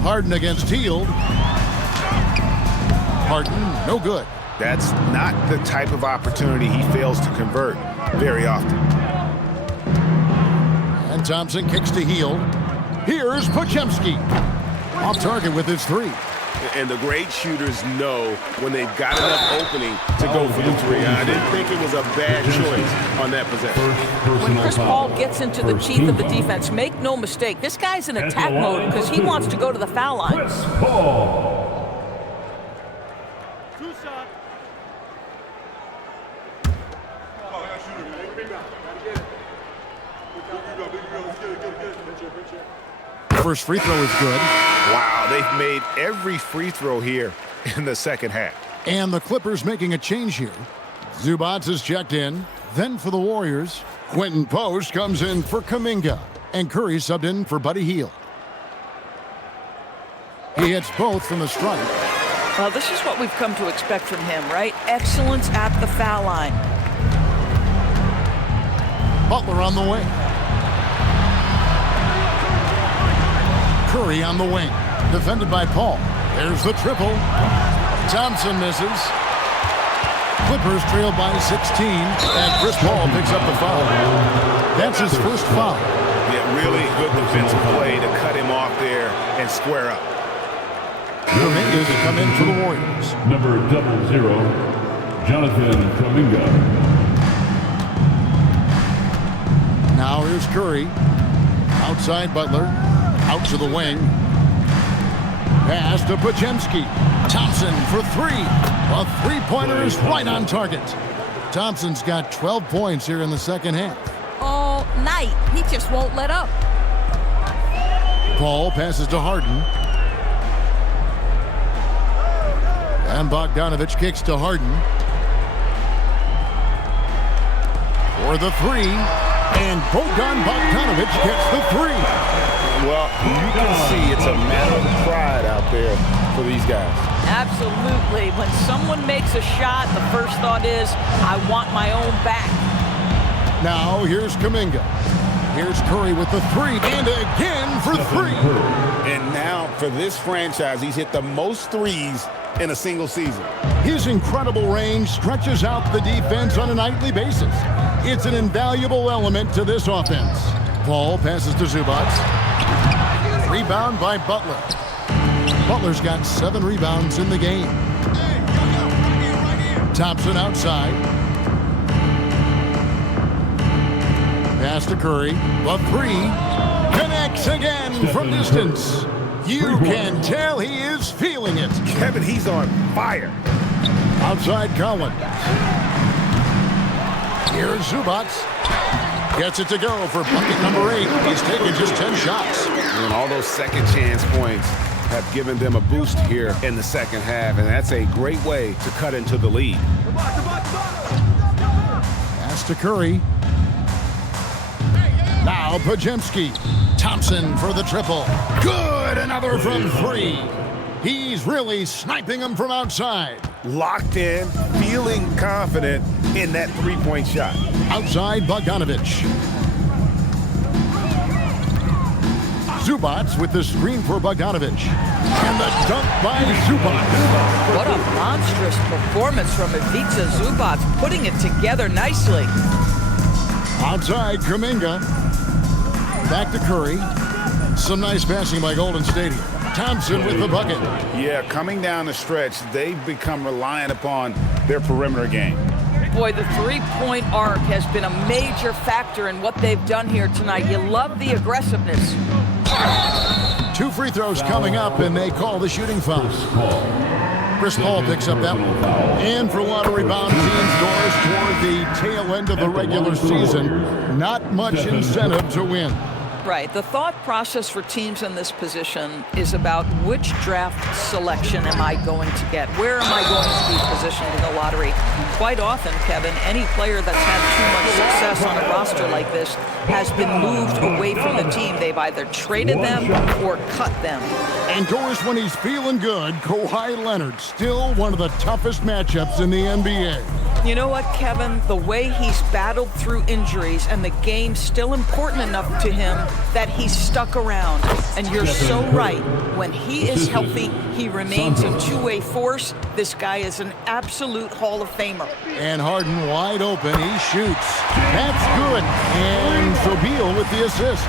Harden against Hield. Harden, no good. That's not the type of opportunity he fails to convert very often. And Thompson kicks to Hield. Here's Podziemski. Off target with his three. And the great shooters know when they've got enough opening to go for the three. I didn't think it was a bad choice on that possession. When Chris Paul gets into the teeth of the defense, make no mistake, this guy's in attack mode because he wants to go to the foul line. Chris Paul. First free throw is good. Wow, they've made every free throw here in the second half. And the Clippers making a change here. Zubac is checked in. Then for the Warriors, Quentin Post comes in for Kuminga. And Curry subbed in for Buddy Hield. He hits both from the stripe. Well, this is what we've come to expect from him, right? Excellence at the foul line. Butler on the wing. Curry on the wing. Defended by Paul. There's the triple. Thompson misses. Clippers trail by 16. And Chris Paul picks up the foul. That's his first foul. Yeah, really good defensive play to cut him off there and square up. Kuminga to come in for the Warriors. Number 00, Jonathan Kuminga. Now here's Curry. Outside Butler. Out to the wing. Pass to Podziemski. Thompson for three. A three-pointer is right on target. Thompson's got 12 points here in the second half. All night. He just won't let up. Paul passes to Harden. And Bogdanovich kicks to Harden. For the three. And Bogdanovich gets the three. Well, you can see it's a matter of pride out there for these guys. Absolutely. When someone makes a shot, the first thought is, I want my own back. Now here's Kuminga. Here's Curry with the three. And again for three. And now for this franchise, he's hit the most threes in a single season. His incredible range stretches out the defense on a nightly basis. It's an invaluable element to this offense. Paul passes to Zubac. Rebound by Butler. Butler's got 7 rebounds in the game. Thompson outside. Pass to Curry. The three. Connects again from distance. You can tell he is feeling it. Kevin, he's on fire. Outside Collins. Here's Zubac. Gets it to go for bucket number 8. He's taken just 10 shots. And all those second chance points have given them a boost here in the second half, and that's a great way to cut into the lead. Pass to Curry. Now Podziemski. Thompson for the triple. Good, another from 3. He's really sniping them from outside. Locked in, feeling confident in that three-point shot. Outside Bogdanovich. Zubac with the screen for Bogdanovich. And the dunk by Zubac. What a monstrous performance from Ivica Zubac, putting it together nicely. Outside Kuminga. Back to Curry. Some nice passing by Golden State. Thompson with the bucket. Yeah, coming down the stretch, they've become reliant upon their perimeter game. Boy, the three-point arc has been a major factor in what they've done here tonight. You love the aggressiveness. 2 free throws coming up, and they call the shooting foul. Chris Paul picks up that one. And for lottery-bound teams, Doris, toward the tail end of the regular season, not much incentive to win. Right. The thought process for teams in this position is about which draft selection am I going to get? Where am I going to be positioned in the lottery? Quite often, Kevin, any player that's had too much success on a roster like this has been moved away from the team. They've either traded them or cut them. And Doris, when he's feeling good, Kawhi Leonard, still one of the toughest matchups in the NBA. You know what, Kevin? The way he's battled through injuries and the game's still important enough to him that he's stuck around. And you're so right. When he is healthy, he remains a two-way force. This guy is an absolute Hall of Famer. And Harden wide open. He shoots. That's good. And so Beal with the assist.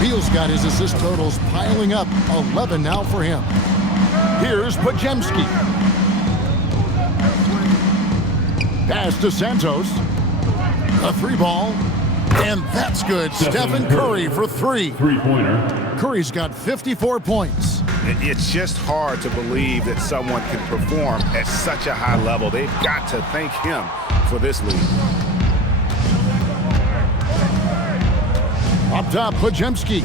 Beal's got his assist totals piling up. 11 now for him. Here's Podziemski. Pass to Santos. A three ball. And that's good. Stephen Curry for three. Three-pointer. Curry's got 54 points. It's just hard to believe that someone can perform at such a high level. They've got to thank him for this lead. Up top, Podziemski.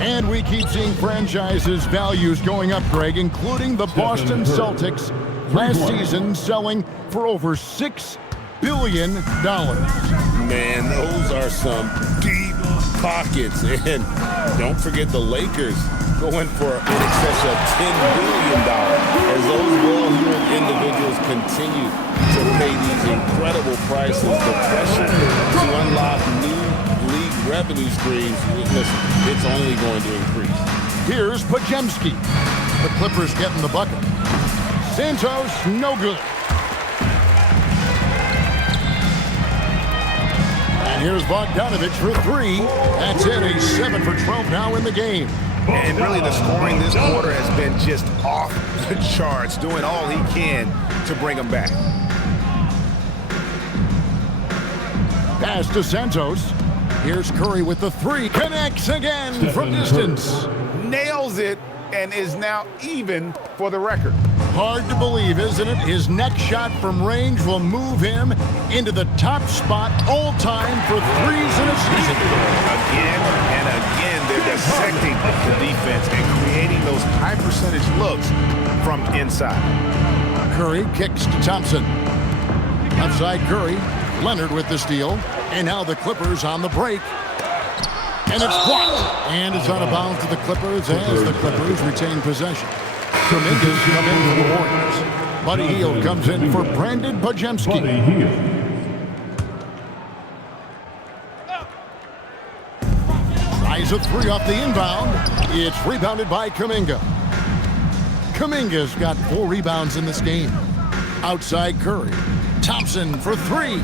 And we keep seeing franchises' values going up, Greg, including the Boston Celtics last season selling for over $6 billion. Man, those are some deep pockets. And don't forget the Lakers going for in excess of $10 billion as those well-heeled individuals continue to pay these incredible prices. The pressure to unlock new league revenue streams, listen, it's only going to increase. Here's Podziemski. The Clippers getting the bucket. Santos, no good. And here's Bogdanović for three. That's it, a 7 for 12 now in the game. And really the scoring this quarter has been just off the charts, doing all he can to bring them back. Pass to Santos. Here's Curry with the three. Connects again from distance. Nails it and is now even for the record. Hard to believe, isn't it? His next shot from range will move him into the top spot all time for threes in a season. Again and again, they're dissecting the defense and creating those high percentage looks from inside. Curry kicks to Thompson. Outside Curry. Leonard with the steal. And now the Clippers on the break. And it's blocked. And it's out of bounds to the Clippers as the Clippers retain possession. Kuminga's come in for the Warriors. Buddy Hield comes in for Brandon Podziemski. Tries a three off the inbound. It's rebounded by Kuminga. Kuminga's got 4 rebounds in this game. Outside Curry. Thompson for three.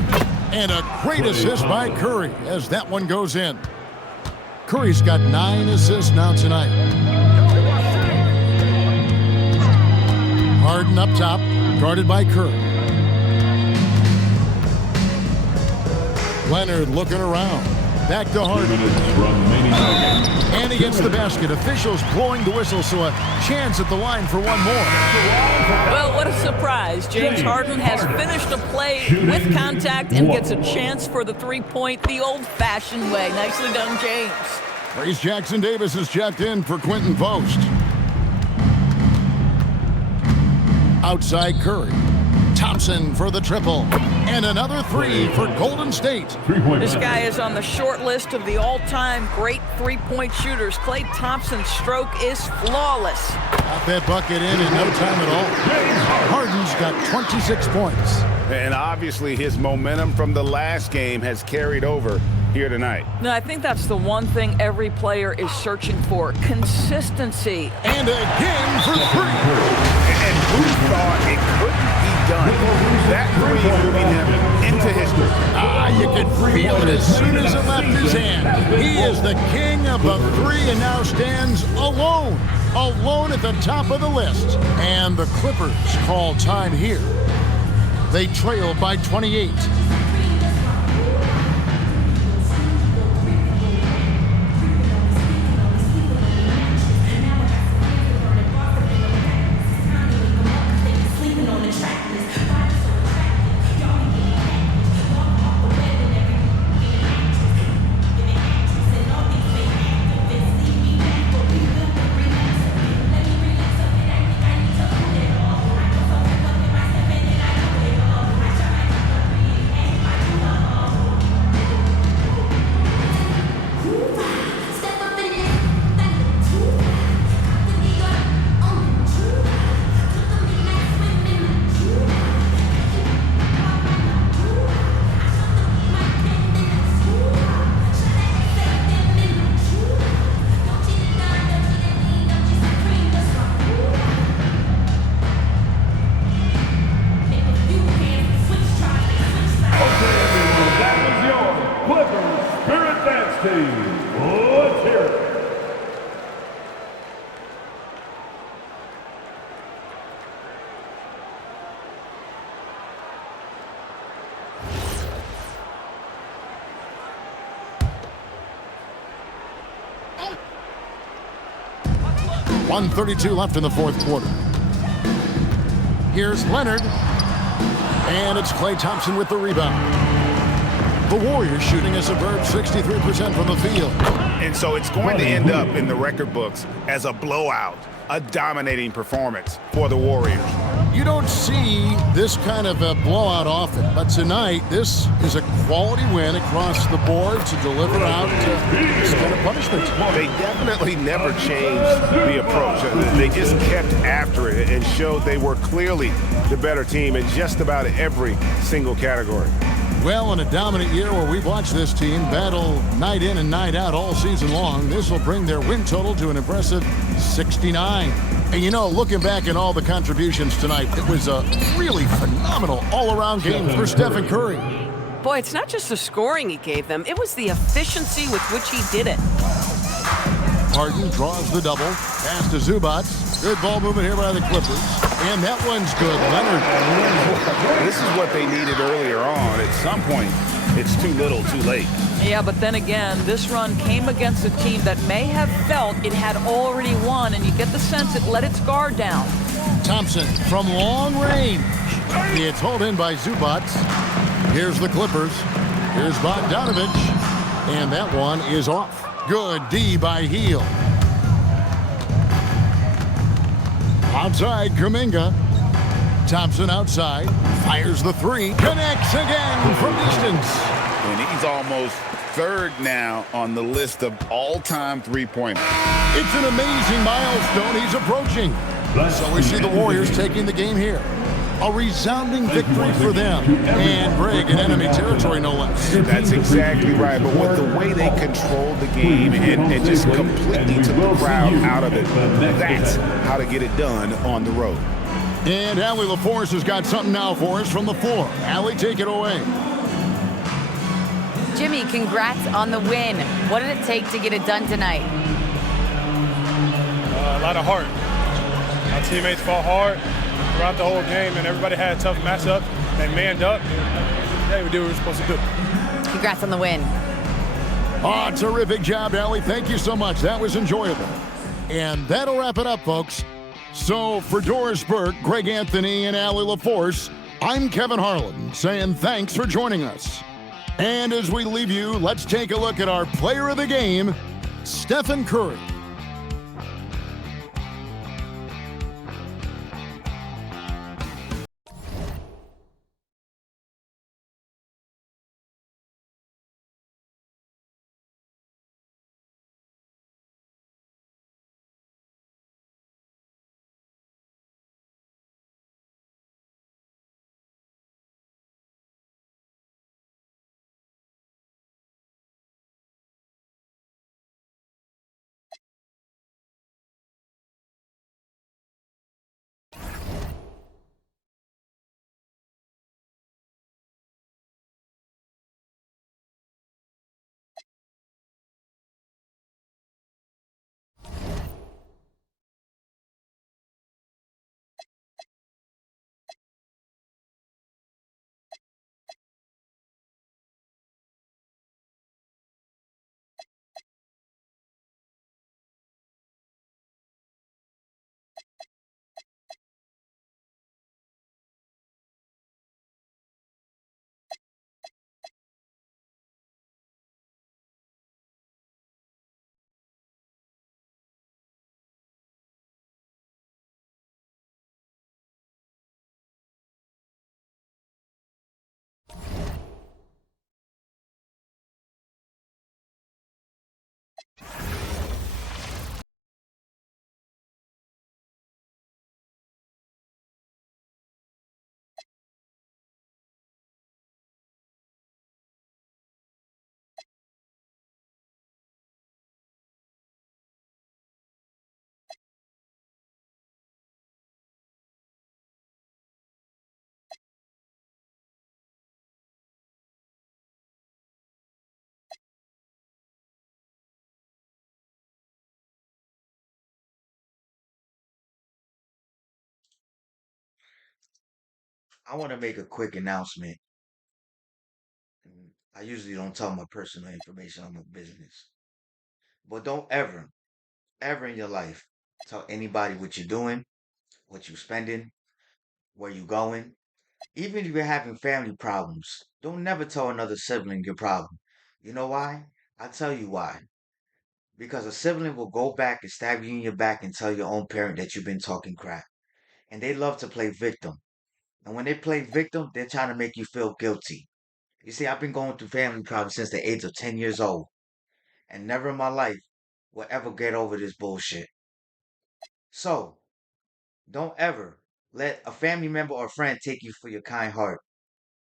And a great assist by Curry as that one goes in. Curry's got 9 assists now tonight. Harden up top, guarded by Curry. Leonard looking around. Back to Harden. And he gets the basket. Officials blowing the whistle, so a chance at the line for one more. Well, what a surprise. James Harden has finished a play with contact and gets a chance for the three-point the old-fashioned way. Nicely done, James. Trace Jackson Davis is checked in for Quentin Post. Outside Curry. Thompson for the triple. And another three for Golden State. This guy is on the short list of the all-time great three-point shooters. Klay Thompson's stroke is flawless. Got that bucket in no time at all. Harden's got 26 points. And obviously his momentum from the last game has carried over here tonight. No, I think that's the one thing every player is searching for. Consistency. And again for three. And who thought it couldn't be done? That three moving him into history. You can feel it as soon as it left his hand. He is the king of the three and now stands alone at the top of the list. And the Clippers call time here. They trail by 28. 1:32 left in the fourth quarter. Here's Leonard. And it's Klay Thompson with the rebound. The Warriors shooting a superb 63% from the field. And so it's going to end up in the record books as a blowout, a dominating performance for the Warriors. You don't see this kind of a blowout often, but tonight this is a quality win across the board to deliver out this kind of punishment. They definitely never changed the approach. They just kept after it and showed they were clearly the better team in just about every single category. Well, in a dominant year where we've watched this team battle night in and night out all season long, this will bring their win total to an impressive 69. And you know, looking back at all the contributions tonight, it was a really phenomenal all-around game for Stephen Curry. Boy, it's not just the scoring he gave them, it was the efficiency with which he did it. Harden draws the double, pass to Zubac. Good ball movement here by the Clippers. And that one's good. Leonard. This is what they needed earlier on. At some point, it's too little, too late. Yeah, but then again, this run came against a team that may have felt it had already won, and you get the sense it let its guard down. Thompson from long range. It's hauled in by Zubac. Here's the Clippers. Here's Bogdanovich. And that one is off. Good D by Hield. Outside, Kuminga. Thompson outside. Fires the three. Connects again from distance. And he's almost third now on the list of all-time three-pointers. It's an amazing milestone he's approaching. So we see the Warriors taking the game here. A resounding victory for them. And Greg in enemy territory, no less. That's exactly right. But with the way they controlled the game and just completely took the crowd out of it, that's how to get it done on the road. And Allie LaForce has got something now for us from the floor. Allie, take it away. Jimmy, congrats on the win. What did it take to get it done tonight? A lot of heart. My teammates fought hard throughout the whole game, and everybody had a tough matchup. They manned up, and we did what we were supposed to do. Congrats on the win. Oh, terrific job, Allie. Thank you so much. That was enjoyable. And that'll wrap it up, folks. So for Doris Burke, Greg Anthony, and Allie LaForce, I'm Kevin Harlan saying thanks for joining us. And as we leave you, let's take a look at our player of the game, Stephen Curry. I want to make a quick announcement. I usually don't tell my personal information on my business, but don't ever, ever in your life tell anybody what you're doing, what you're spending, where you going. Even if you're having family problems, don't never tell another sibling your problem. You know why? I'll tell you why. Because a sibling will go back and stab you in your back and tell your own parent that you've been talking crap. And they love to play victim. And when they play victim, they're trying to make you feel guilty. You see, I've been going through family problems since the age of 10 years old. And never in my life will ever get over this bullshit. So, don't ever let a family member or friend take you for your kind heart.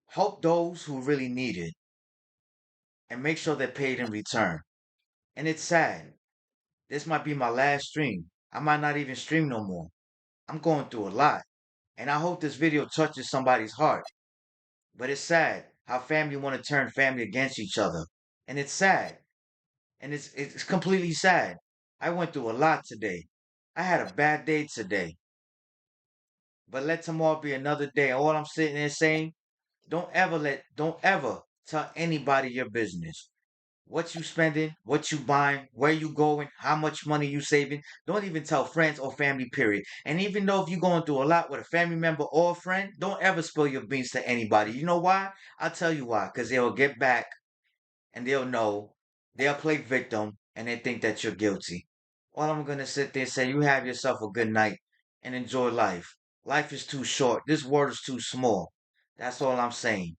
Help those who really need it and make sure they're paid in return. And it's sad. This might be my last stream. I might not even stream no more. I'm going through a lot. And I hope this video touches somebody's heart. But it's sad how family want to turn family against each other. And it's sad. And it's completely sad. I went through a lot today. I had a bad day today. But let tomorrow be another day. All I'm sitting there saying, don't ever tell anybody your business. What you spending, what you buying, where you going, how much money you saving. Don't even tell friends or family, period. And even though if you're going through a lot with a family member or a friend, don't ever spill your beans to anybody. You know why? I'll tell you why. Because they'll get back and they'll know, they'll play victim, and they think that you're guilty. All I'm going to sit there and say, you have yourself a good night and enjoy life. Life is too short. This world is too small. That's all I'm saying.